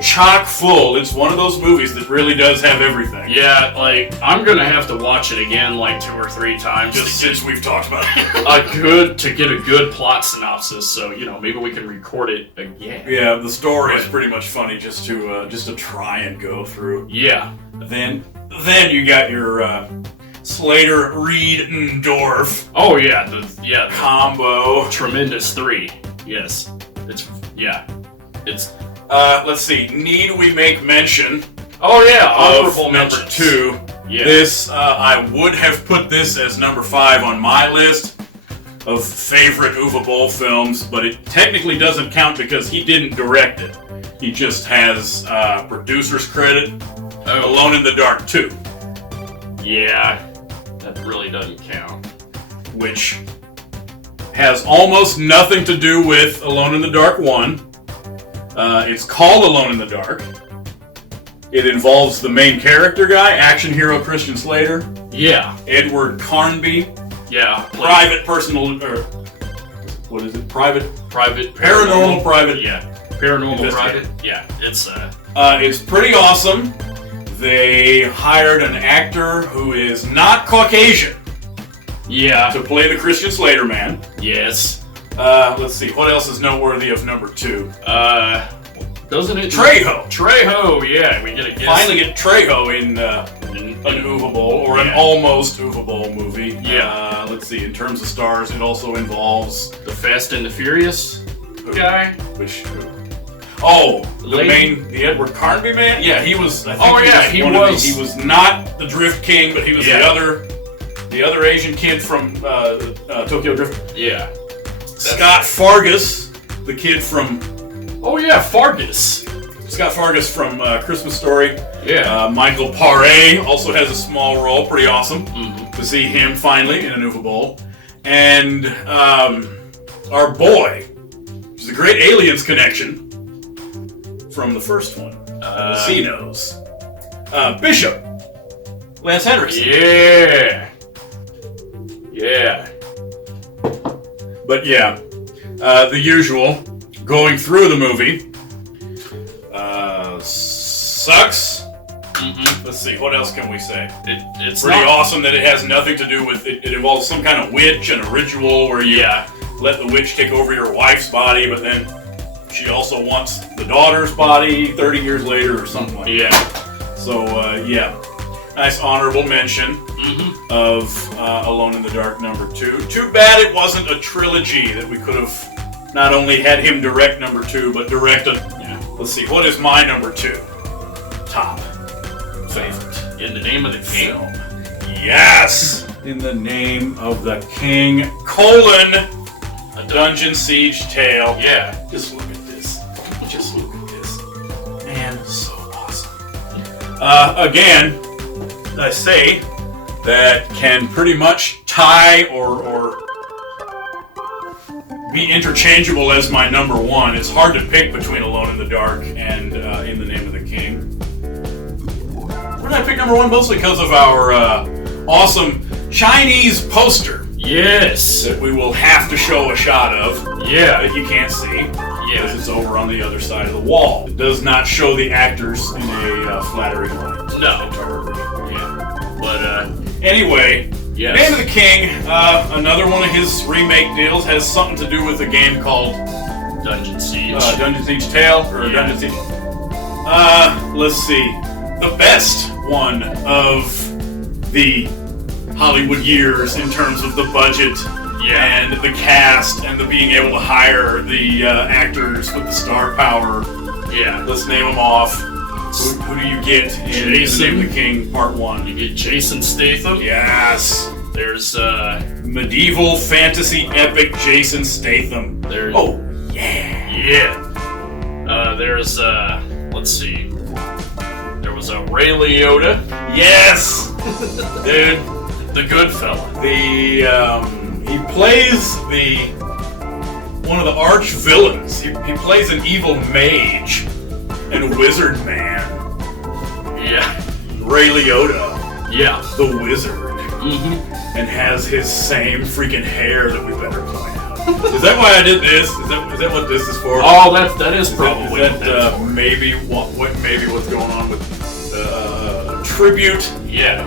chock full. It's one of those movies that really does have everything. Yeah, like, I'm gonna have to watch it again like 2 or 3 times. Just since we've talked about it. To get a good plot synopsis, so, maybe we can record it again. Yeah, the story is pretty much funny just to try and go through. Yeah. Then you got your Slater Reed-Dorf Oh, yeah, the combo. Tremendous 3. Yes. It's. Let's see. Need we make mention Oh, yeah, of honorable number mentions. 2? Yeah. This, I would have put this as number 5 on my list of favorite Uwe Boll films, but it technically doesn't count because he didn't direct it. He just has producer's credit. Alone in the Dark 2. Yeah, that really doesn't count. Which has almost nothing to do with Alone in the Dark 1. It's called Alone in the Dark. It involves the main character guy, action hero Christian Slater. Yeah. Edward Carnby. Yeah. Private personal, or what is it? Paranormal private. Yeah. Paranormal Investigator. private. Yeah. It's It's pretty awesome. They hired an actor who is not Caucasian to play the Christian Slater man. Yes. Let's see, what else is noteworthy of number 2? Doesn't it? Trejo, yeah, we get a guess. Finally get Trejo in an Uwe Boll, or an almost Uwe Boll movie. Yeah. Let's see, in terms of stars, it also involves the Fast and the Furious guy. The Edward Carnby man? Yeah, he was, he was not the Drift King, but he was the other Asian kid from Tokyo Drift. Yeah. Scott Fargus, the kid from... Oh yeah, Fargus. Scott Fargus from Christmas Story. Yeah. Michael Paré also has a small role. Pretty awesome to see him finally in an Uwe Boll. And our boy, which is a great Aliens connection from the first one. Casinos. Bishop. Lance Henriksen. Yeah. Yeah. But yeah, the usual. Going through the movie. Sucks. Let's see, what else can we say? It's pretty awesome that it has nothing to do with it. It involves some kind of witch and a ritual where you let the witch take over your wife's body, but then she also wants the daughter's body 30 years later or something like that. So, nice honorable mention of Alone in the Dark number 2. Too bad it wasn't a trilogy that we could have not only had him direct number 2, but direct let's see, what is my number 2? Top favorite. In the Name of the King. Yes! In the Name of the King, a Dungeon Siege Tale. Yeah. Just look at this. Man, so awesome. Again, I say that can pretty much tie or be interchangeable as my number 1. It's hard to pick between Alone in the Dark and In the Name of the King. Why did I pick number 1? Mostly because of our awesome Chinese poster. Yes. That we will have to show a shot of. Yeah. That you can't see. Yeah. Because it's over on the other side of the wall. It does not show the actors in a flattering light. No. Yeah. But anyway, yes. Name of the King, another one of his remake deals, has something to do with a game called Dungeon Siege. Dungeon Siege Tale, or Yeah. Dungeon Siege. Let's see. The best one of the Hollywood years in terms of the budget and the cast and the being able to hire the actors with the star power. Yeah. Let's name them off. Who do you get in Jason. The Name of the King Part 1? You get Jason Statham. Yes. There's Medieval fantasy epic Jason Statham. there's Oh, yeah. yeah. There's let's see. There was a Ray Liotta, Yes! Dude, the good fella. he plays one of the arch villains. He plays an evil mage and a wizard man. Yeah. Ray Liotta, Yeah. the wizard, Mm-hmm. and has his same freaking hair that we better point out. Is that why I did this? Is that what this is for? Oh, that is probably Is what that that's for. maybe what's going on with tribute Yeah.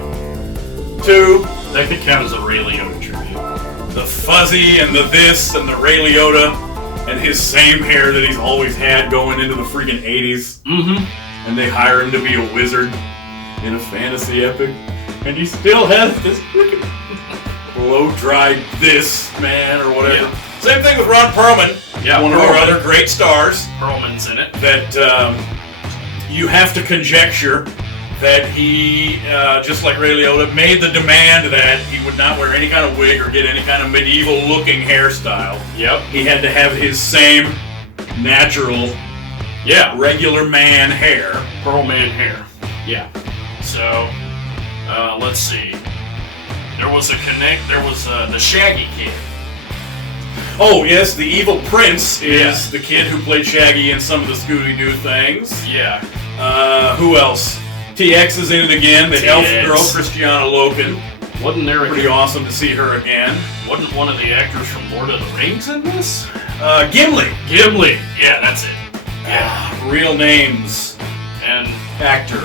to That could count as a Ray Liotta tribute. the fuzzy and the this and the Ray Liotta and his same hair that he's always had going into the freaking 80s. Mm-hmm. And they hire him to be a wizard in a fantasy epic. And he still has this freaking blow-dried this man or whatever. Yeah. Same thing with Ron Perlman. Yeah, one of our Perlman. other great stars. Perlman's in it. That you have to conjecture that he, just like Ray Liotta, made the demand that he would not wear any kind of wig or get any kind of medieval-looking hairstyle. Yep. He had to have his same natural, Yeah. regular man hair. Perlman hair. Yeah. So, let's see. There was the Shaggy Kid. Oh, yes, the evil prince is Yeah. the kid who played Shaggy in some of the Scooby-Doo things. Yeah. Who else? TX is in it again, the elf TX. girl, Christiana Loken. Wasn't there Pretty awesome to see her again. Wasn't one of the actors from Lord of the Rings in this? Gimli. Gimli. Yeah, that's it. Yeah. Real names. And Actor,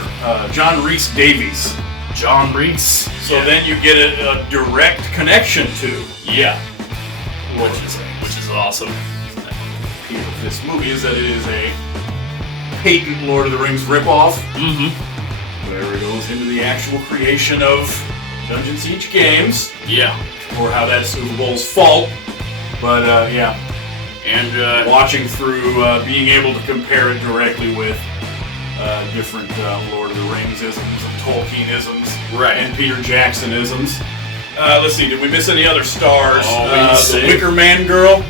John Rhys Davies. John Reese. So then you get a direct connection to. Yeah. Which is awesome. Appeal of this movie is that it is a patent Lord of the Rings ripoff. Mm-hmm. Where it goes into the actual creation of Dungeon Siege games, Yeah. or how that's Super Bowl's fault. But yeah, And watching through, being able to compare it directly with different Lord of the Rings isms and Tolkien-isms, Right. and Peter Jackson-isms. Let's see, did we miss any other stars? Oh, we The see. Wicker Man girl.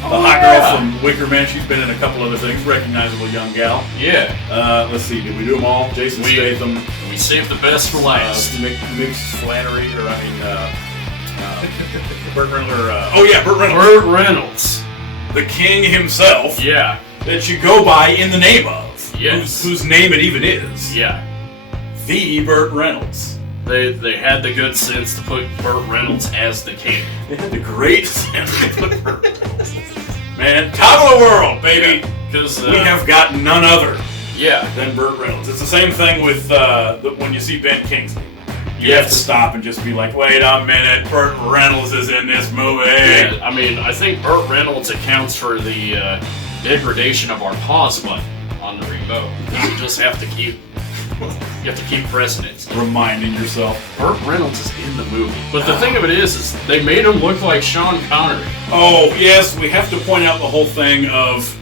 The hot yeah. girl from Wicker Man. She's been in a couple other things. Recognizable young gal. yeah. Let's see, did we do them all? Jason Statham. We saved the best for last. Mix Flannery, or Burt Reynolds. Burt Reynolds. Burt Reynolds. The king himself. Yeah. That you go by in the name of. Yes. Whose name it even is. Yeah. The Burt Reynolds. They had the good sense to put Burt Reynolds as the king. They had the great sense to put Burt Reynolds. Man, top of the world, baby. Because We have got none other yeah. than Burt Reynolds. It's the same thing with when you see Ben Kingsley. You have to stop and just be like, wait a minute, Burt Reynolds is in this movie. Yeah, I mean, I think Burt Reynolds accounts for the degradation of our pause button on the remote. You just have to keep pressing it. Reminding yourself. Burt Reynolds is in the movie. But the thing of it is they made him look like Sean Connery. Oh, yes, we have to point out the whole thing of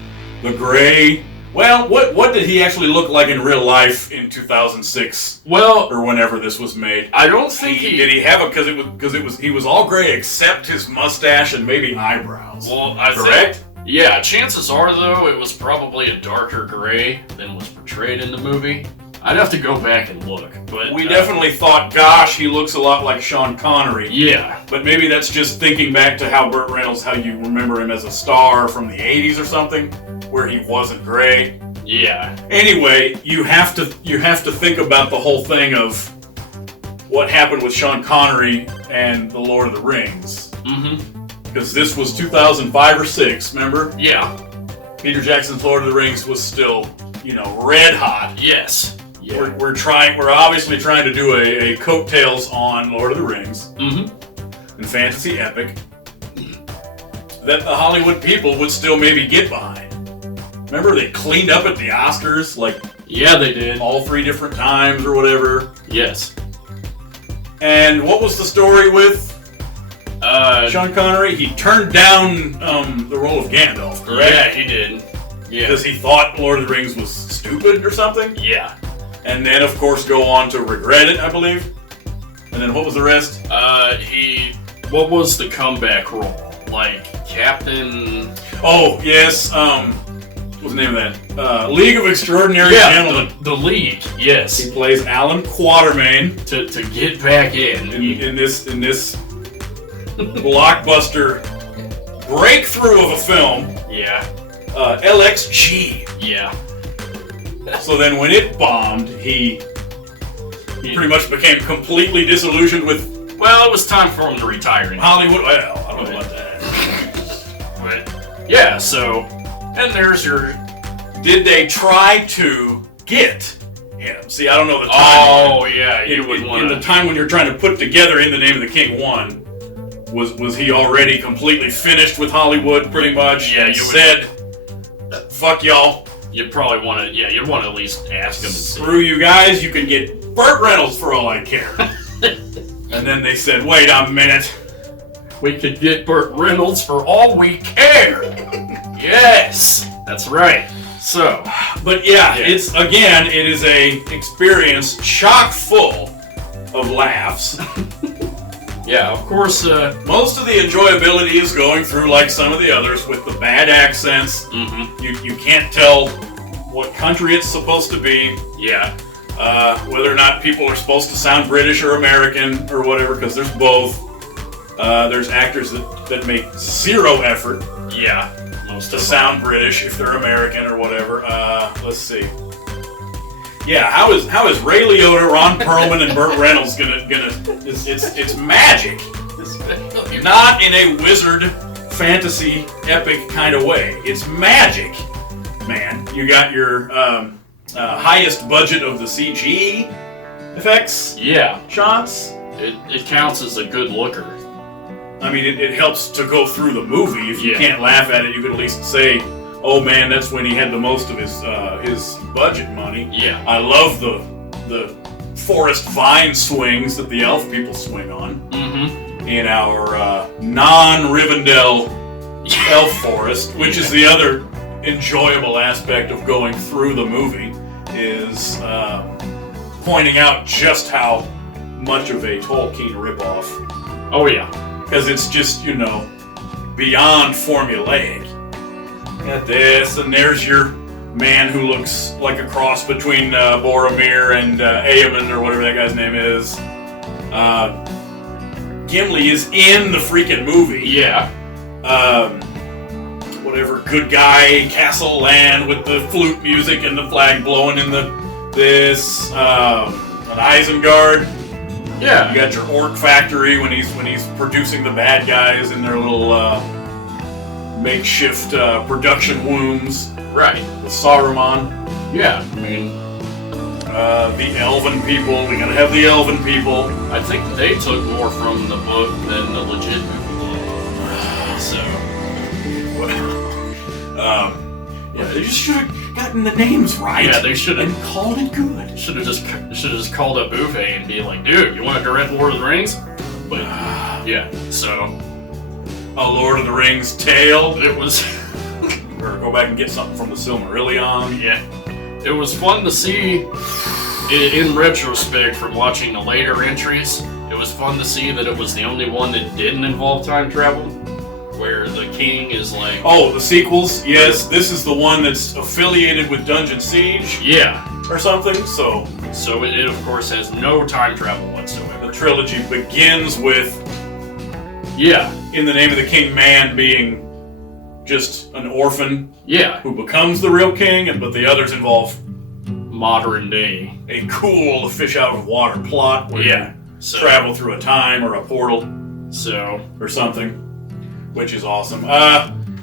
the gray. Well, what did he actually look like in real life in 2006? Well, Or whenever this was made? I don't think Did he have it because he was all gray except his mustache and maybe eyebrows. Well, I correct? think, yeah, chances are though it was probably a darker gray than was portrayed in the movie. I'd have to go back and look, but We definitely thought, gosh, he looks a lot like Sean Connery. yeah. But maybe that's just thinking back to how Burt Reynolds, how you remember him as a star from the 80s or something, where he wasn't gray. Yeah. Anyway, you have to think about the whole thing of what happened with Sean Connery and The Lord of the Rings. Mm-hmm. Because this was 2005 or 6, remember? Yeah. Peter Jackson's Lord of the Rings was still, red hot. Yes. Yeah. We're obviously trying to do a coattails on Lord of the Rings and fantasy epic that the Hollywood people would still maybe get behind. Remember they cleaned up at the Oscars, like Yeah, they did. all 3 different times or whatever. Yes. And what was the story with Sean Connery? He turned down the role of Gandalf, correct? Yeah, he did. Yeah. Because he thought Lord of the Rings was stupid or something? Yeah. And then, of course, go on to regret it, I believe. And then what was the rest? What was the comeback role? Like, Captain... Oh, yes, what's the name of that? League of Extraordinary Gentlemen. The League, yes. He plays Alan Quatermain. To get back in this blockbuster breakthrough of a film. Yeah. LXG. Yeah. So then when it bombed, he pretty much became completely disillusioned with... Well, it was time for him to retire in Hollywood. Well, I don't know about that. But, yeah, so... And there's your... Did they try to get him? See, I don't know the time. Oh, yeah, you would want in the time when you're trying to put together In the Name of the King 1, was he already completely finished with Hollywood, pretty much? Yeah, you said, fuck y'all. You'd probably want to, you'd want to at least ask him and see. Screw you guys, you can get Burt Reynolds for all I care. And then they said, wait a minute. We could get Burt Reynolds for all we care. Yes, that's right. So, but yeah, it is a experience chock full of laughs. Yeah, of course, most of the enjoyability is going through like some of the others with the bad accents. Mm-hmm. You can't tell what country it's supposed to be. Yeah. Whether or not people are supposed to sound British or American or whatever, because there's both. There's actors that make zero effort. Yeah. To sound British if they're American or whatever. Let's see. Yeah, how is Ray Liotta, Ron Perlman, and Burt Reynolds gonna? It's magic. Not in a wizard fantasy epic kind of way. It's magic, man. You got your highest budget of the CG effects. Yeah. Shots. It counts as a good looker. I mean, it helps to go through the movie. If you can't laugh at it, you could at least say, "Oh man, that's when he had the most of his budget money." Yeah. I love the forest vine swings that the elf people swing on in our non-Rivendell elf forest, which is the other enjoyable aspect of going through the movie, is pointing out just how much of a Tolkien ripoff. Oh yeah. Because it's just, beyond formulaic. Got this, and there's your man who looks like a cross between Boromir and Eamon, or whatever that guy's name is. Gimli is in the freaking movie. Yeah. Whatever, good guy, Castle Land with the flute music and the flag blowing in this. An Isengard. Yeah. You got your orc factory when he's producing the bad guys in their little makeshift production wombs. Right. With Saruman. Yeah, I mean... the elven people. We gotta have the elven people. I think they took more from the book than the legit movie did. So... yeah, they just should have gotten the names right. Yeah, they should have. And called it good. Should have just called up Uwe and be like, dude, you want to direct Lord of the Rings? But, yeah, so... A Lord of the Rings tale. It was... Or go back and get something from the Silmarillion. Yeah. It was fun to see, in retrospect, from watching the later entries, it was fun to see that it was the only one that didn't involve time travel, where the king is like... Oh, the sequels? Yes, this is the one that's affiliated with Dungeon Siege. Yeah. Or something, so... So it of course, has no time travel whatsoever. The trilogy begins with... Yeah. In the Name of the King man being just an orphan. Yeah. Who becomes the real king, but the others involve... modern day. A cool fish out of water plot where you travel through a time or a portal. So... Or something. Which is awesome.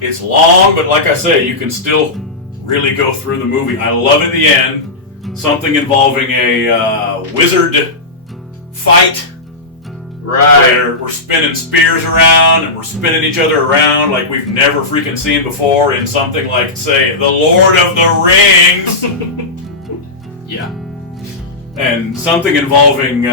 It's long, but like I say, you can still really go through the movie. I love at the end something involving a wizard fight. Right. Where we're spinning spears around and we're spinning each other around like we've never freaking seen before in something like, say, The Lord of the Rings. Yeah. And something involving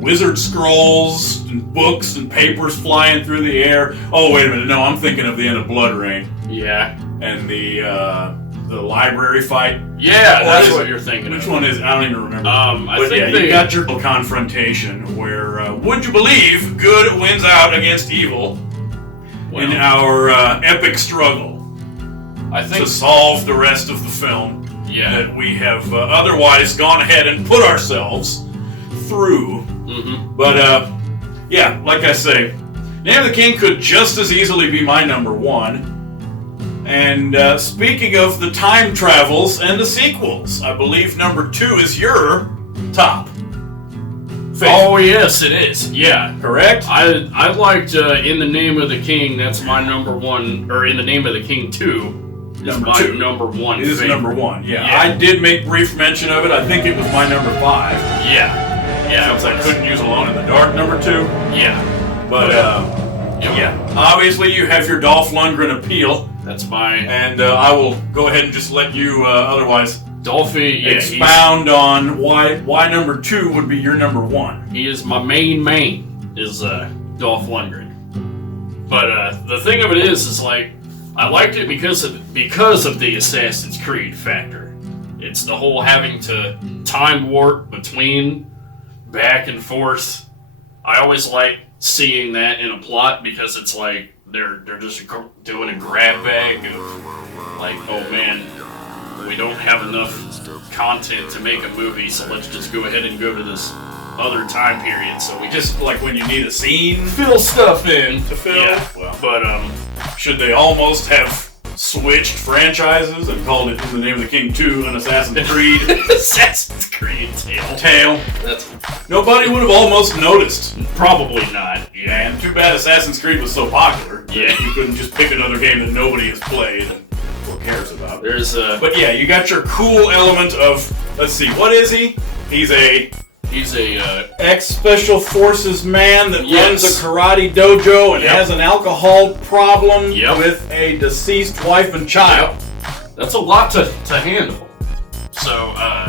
wizard scrolls and books and papers flying through the air. Oh, wait a minute. No, I'm thinking of the end of Blood Rain. Yeah. And the library fight. Yeah, that's what you're thinking Which of. one is it? I don't even remember. I think you got your confrontation where, would you believe, good wins out against evil in our epic struggle to solve the rest of the film that we have otherwise gone ahead and put ourselves through. Mm-hmm. But, yeah, like I say, Name of the King could just as easily be my number one. And speaking of the time travels and the sequels, I believe number 2 is your top. Oh, yes, it is. Yeah. Correct? I liked In the Name of the King. That's my number one. Or In the Name of the King 2 is Number my 2. number one. It is favorite. number 1. Yeah. I did make brief mention of it. I think it was my number 5. Yeah. Yeah. Since I couldn't use Alone in the Dark number 2. Yeah. But, yeah. Obviously, you have your Dolph Lundgren appeal. That's mine. And I will go ahead and just let you otherwise expound on why number 2 would be your number 1. He is my main is Dolph Lundgren. But the thing of it is like I liked it because of the Assassin's Creed factor. It's the whole having to time warp between back and forth. I always like seeing that in a plot because it's like they're just doing a grab bag of like, oh man, we don't have enough content to make a movie, so let's just go ahead and go to this other time period. So we just like when you need a scene, fill stuff in to fill. Yeah. Well, but should they almost have switched franchises and called it In the Name of the King 2 an Assassin's Creed? Assassin's Creed Tale. Nobody would have almost noticed. Probably not. Yeah, and too bad Assassin's Creed was so popular. Yeah. You couldn't just pick another game that nobody has played or cares about. But yeah, you got your cool element of, let's see, what is he? He's a ex-special forces man that runs a karate dojo and has an alcohol problem with a deceased wife and child. That's a lot to handle. So,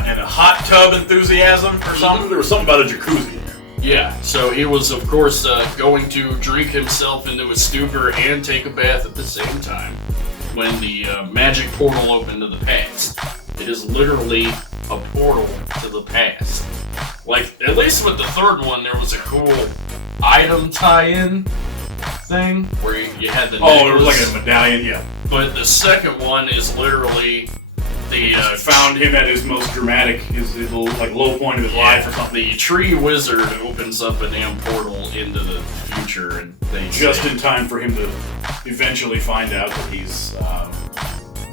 and a hot tub enthusiasm or something. There was something about a jacuzzi in there. Yeah, so he was, of course, going to drink himself into a stupor and take a bath at the same time when the magic portal opened to the past. It is literally a portal to the past. Like, at least with the third one, there was a cool item tie-in thing where you had the necklace. It was like a medallion, yeah. But the second one is literally the found him at his most dramatic, his little like low point of his life or something. The tree wizard opens up a damn portal into the future, and they just in time for him to eventually find out that he's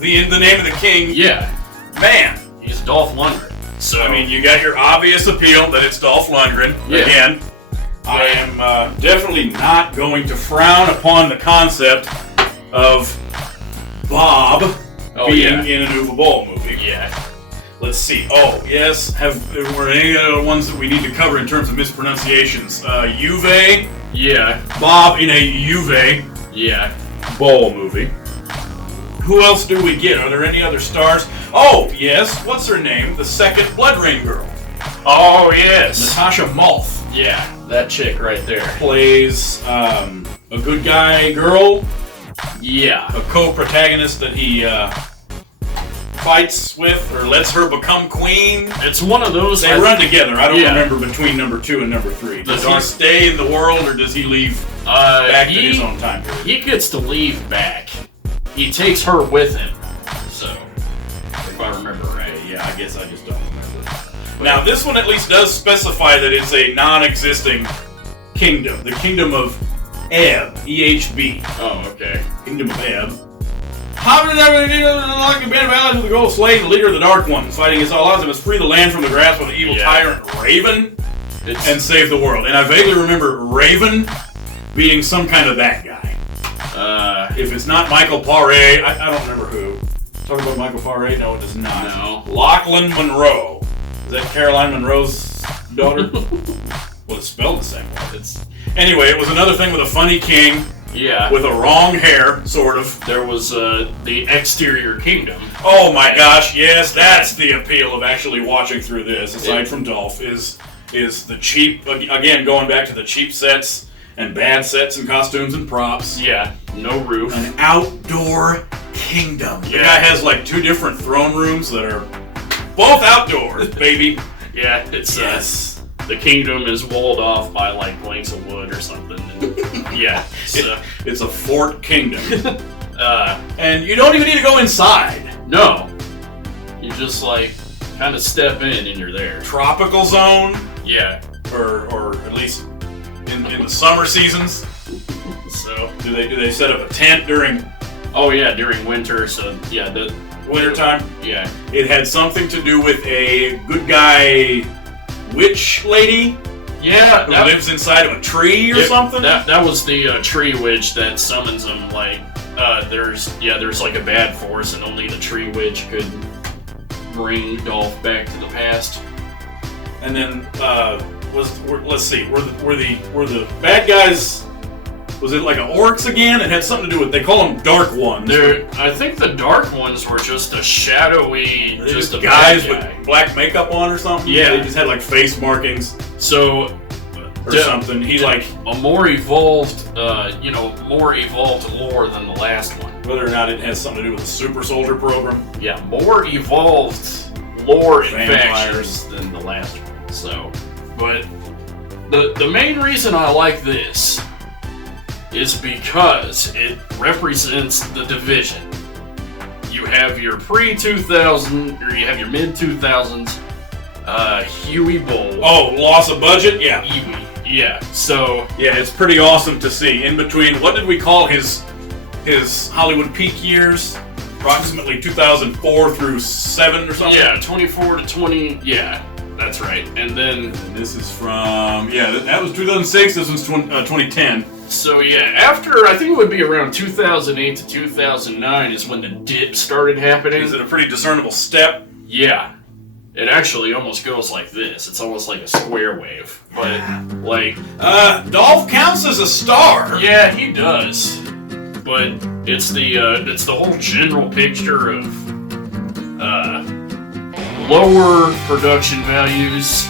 in the Name of the King. Yeah, man, he's Dolph Lundgren. So I mean, you got your obvious appeal that it's Dolph Lundgren. Yeah. Again, I am definitely not going to frown upon the concept of Bob being in a Duvet Bowl movie. Yeah. Let's see. Oh, yes. Were any other ones that we need to cover in terms of mispronunciations? Juve. Yeah. Bob in a Juve. Yeah. Bowl movie. Who else do we get? Are there any other stars? Oh, yes. What's her name? The second Blood Rain girl. Oh, yes. Natasha Malth. Yeah, that chick right there. Plays a good guy girl. Yeah. A co-protagonist that he fights with or lets her become queen. It's one of those. They run together. I don't remember between number 2 and number 3. Does he stay in the world or does he leave back to his own time period? He gets to leave back. He takes her with him. So, if I remember right. Yeah, I guess I just don't remember. Now, this one at least does specify that it's a non-existing kingdom. The kingdom of Ebb. E-H-B. Oh, okay. Kingdom of Ebb. How did like a band of allies with the goal of slaying the leader of the Dark Ones, fighting against all odds, and must free the land from the grasp of the evil tyrant Raven and save the world. And I vaguely remember Raven being some kind of that guy. If it's not Michael Paré, I don't remember who. Talking about Michael Paré? No, it is not. No. Lachlan Monroe. that Caroline Monroe's daughter? Well, it's spelled the same way. Anyway, it was another thing with a funny king. Yeah. With a wrong hair, sort of. There was the Exterior Kingdom. Oh my gosh, yes, that's the appeal of actually watching through this, aside from Dolph, is the cheap, again, going back to the cheap sets and bad sets and costumes and props. Yeah, no roof. An outdoor kingdom. The guy has like 2 different throne rooms that are both outdoors, baby. Yeah, it's yes. The kingdom is walled off by like planks of wood or something. And, yeah, it's a fort kingdom. And you don't even need to go inside. No, you just like kind of step in and you're there. Tropical zone. Yeah, or at least in the summer seasons. So do they set up a tent during? Oh yeah, during winter. So yeah, the wintertime. Yeah, it had something to do with a good guy witch lady. Yeah, who lives inside of a tree or something. That was the tree witch that summons them. Like there's like a bad force, and only the tree witch could bring Dolph back to the past. And then let's see, were the bad guys? Was it like orcs again? It had something to do with, they call them dark ones. I think the dark ones were just a shadowy, just a guys with black makeup on or something. Yeah, they just had like face markings. So or something. He like a more evolved lore than the last one. Whether or not it has something to do with the super soldier program. Yeah, more evolved lore and factions than the last one. So, but the main reason I like this is because it represents the division. You have your pre-2000, or you have your mid-2000s, Huey Boll. Oh, loss of budget? Yeah. Huey. Yeah, so... Yeah, it's pretty awesome to see. In between, what did we call his Hollywood peak years? Approximately 2004 through 7 or something? Yeah, 24 to 20, yeah, that's right. And then... this is from... Yeah, that was 2006, this was 2010. So yeah, after, I think it would be around 2008 to 2009 is when the dip started happening. Is it a pretty discernible step? Yeah. It actually almost goes like this. It's almost like a square wave. But, like... Dolph counts as a star! Yeah, he does. But it's the whole general picture of, lower production values.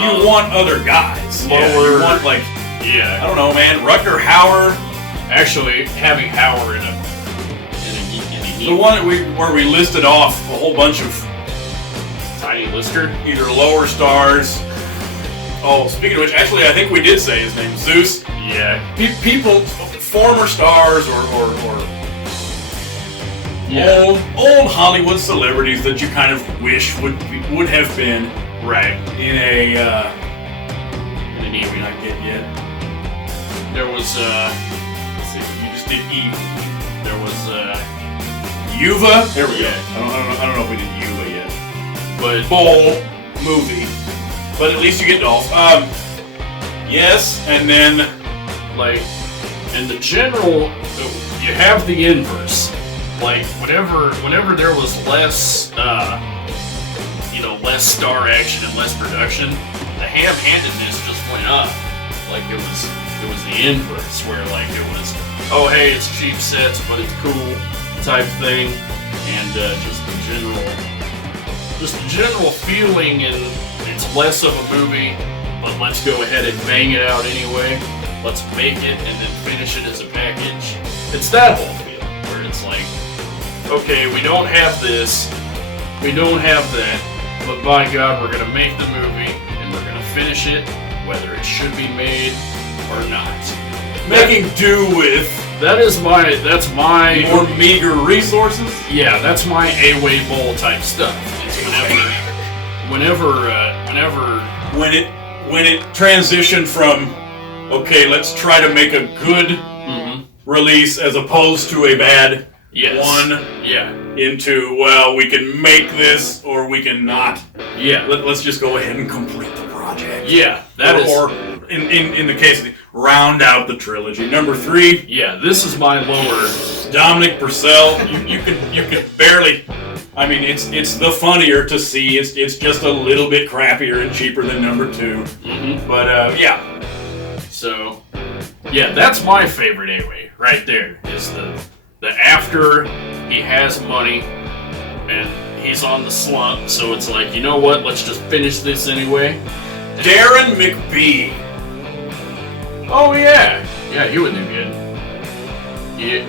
You want other guys. Lower... Yeah, you want, like... Yeah. I don't know, man. Rutger Hauer. Actually, having Hauer in a the one where we listed off a whole bunch of tiny lister, either lower stars. Oh, speaking of which, actually, I think we did say his name, Zeus. Yeah. People, former stars or old Hollywood celebrities that you kind of wish would have been right in an Evie not get yet. There was let's see, you just did Eve. There was Yuva. There we go. I don't know if we did Yuva yet. But Boll movie. But at least you get Dolph. Yes, and then like in the general, you have the inverse. Like whenever there was less less star action and less production, the ham-handedness just went up. Like it was the inverse, where like it was, oh hey, it's cheap sets, but it's cool type thing, and just the general feeling, and it's less of a movie, but let's go ahead and bang it out anyway. Let's make it and then finish it as a package. It's that whole feeling where it's like, okay, we don't have this, we don't have that, but by God, we're gonna make the movie and we're gonna finish it, whether it should be made or not. Making do with. That's my more meager resources. Yeah, that's my A-Way Bowl type stuff. It's whenever when it transitioned from, okay, let's try to make a good release as opposed to a bad one. Yeah. Into, well, we can make this or we can not. Yeah. Let's just go ahead and complete the project. Yeah, or in the case of round out the trilogy. Number 3. Yeah, this is my lower. Dominic Purcell. You can barely I mean, it's the funnier to see. It's just a little bit crappier and cheaper than number 2. Mm-hmm. But yeah. So, yeah, that's my favorite anyway. Right there is the after he has money and he's on the slump. So it's like, you know what? Let's just finish this anyway. Darren McBee. Oh yeah, he would do good. Yeah.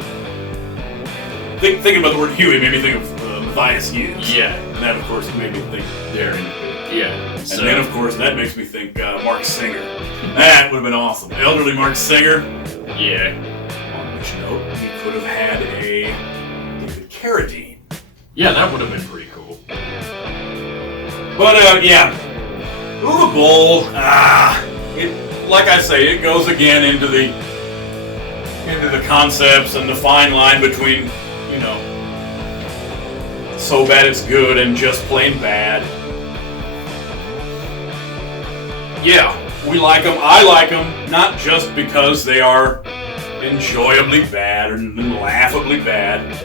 Thinking about the word Huey made me think of Matthias Hughes. Yeah. And that, of course, made me think Darren. Yeah. And then, of course, that makes me think Mark Singer. That would have been awesome. Elderly Mark Singer. Yeah. On which note, he could have had a David Carradine. Yeah, that would have been pretty cool. But, yeah. Uwe Boll, like I say, it goes again into the concepts and the fine line between, you know, so bad it's good and just plain bad. Yeah, we like them. I like them, not just because they are enjoyably bad and laughably bad,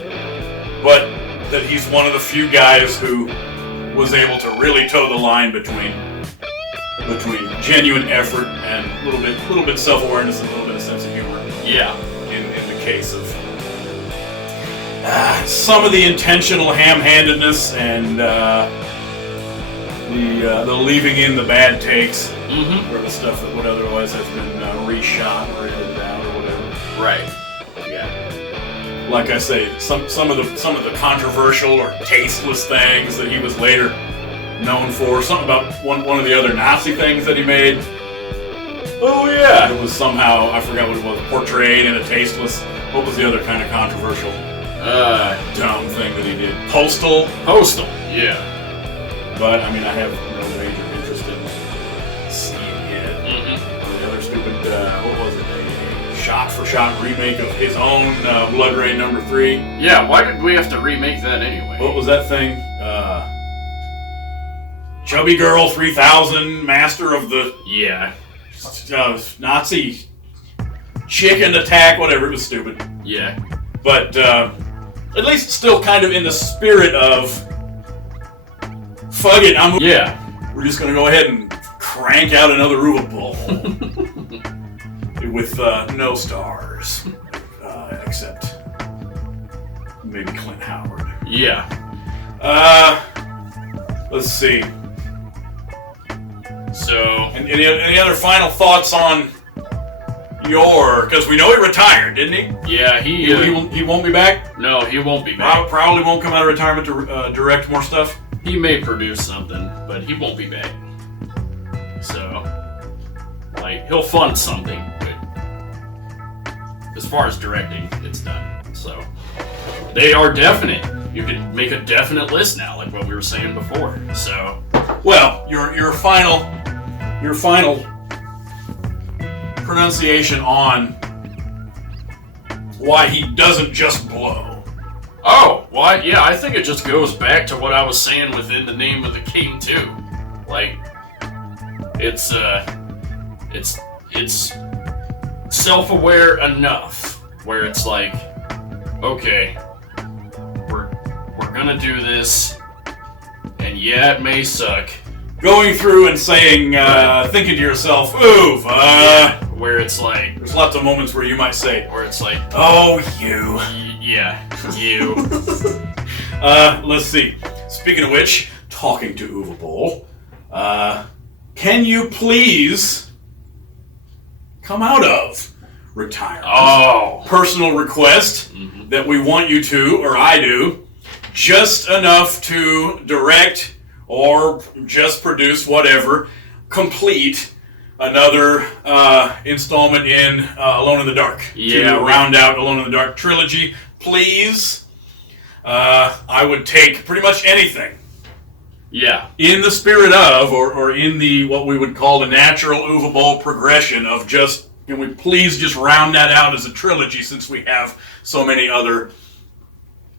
but that he's one of the few guys who was able to really toe the line between genuine effort and a little bit self-awareness and a little bit of sense of humor. Yeah. In the case of some of the intentional ham-handedness and the leaving in the bad takes, or the stuff that would otherwise have been reshot or edited out or whatever. Right. Yeah. Like I say, some of the controversial or tasteless things that he was later known for. Something about one of the other Nazi things that he made. Oh yeah, it was somehow, I forgot what it was, portrayed in a tasteless. What was the other kind of controversial, dumb thing that he did? Postal. Yeah. But I mean, I have no major interest in seeing it. The other stupid, what was it? A shot-for-shot remake of his own Blood Rain number 3. Yeah. Why did we have to remake that anyway? What was that thing? Chubby Girl 3000, Master of the Nazi Chicken Attack, whatever. It was stupid. Yeah. But at least still kind of in the spirit of fuck it, we're just gonna go ahead and crank out another Uwe Boll with no stars, except maybe Clint Howard. Yeah. Let's see. So, and any other final thoughts on because we know he retired, didn't he? Yeah, he won't be back? No, he won't be back. Probably won't come out of retirement to direct more stuff? He may produce something, but he won't be back. So, like, he'll fund something, but as far as directing, it's done. So, they are definite. You could make a definite list now, like what we were saying before. So, well, your final pronunciation on why he doesn't just blow. Oh, well, yeah, I think it just goes back to what I was saying within the name of the king too. Like, it's self-aware enough where it's like, okay, we're gonna do this, and yeah, it may suck. Going through and saying, thinking to yourself, oof, where it's like, there's lots of moments where you might say, where it's like, oh, you. Yeah, you. Let's see. Speaking of which, talking to Uwe Boll, can you please come out of retirement? Oh. Personal request that we want you to, or I do, just enough to direct or just produce whatever, complete another installment in Alone in the Dark. Yeah, to round out Alone in the Dark trilogy. Please, I would take pretty much anything. Yeah. In the spirit of, or in the, what we would call the natural Uwe Boll progression of just, can we please just round that out as a trilogy since we have so many other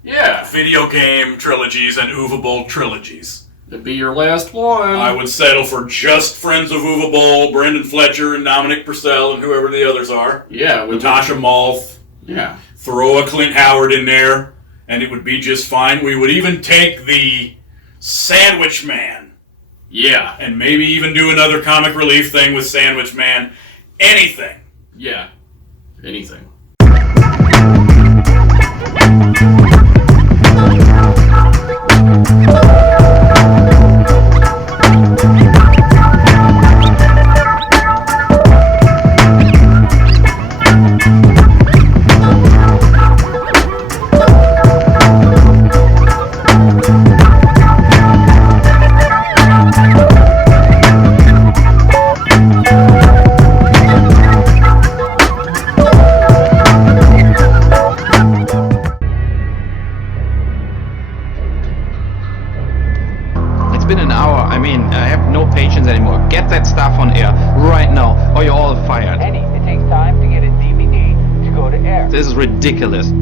video game trilogies and Uwe Boll trilogies. It'd be your last one. I would settle for just Friends of Uwe Boll, Brendan Fletcher, and Dominic Purcell, and whoever the others are. Yeah. Natasha Malth. Yeah. Throw a Clint Howard in there. and it would be just fine. We would even take the Sandwich Man. Yeah. And maybe even do another comic relief thing with Sandwich Man. Anything. Yeah. Anything. It's been an hour. I mean, I have no patience anymore. Get that stuff on air right now, or you're all fired. Eddie, it takes time to get a DVD to go to air. This is ridiculous.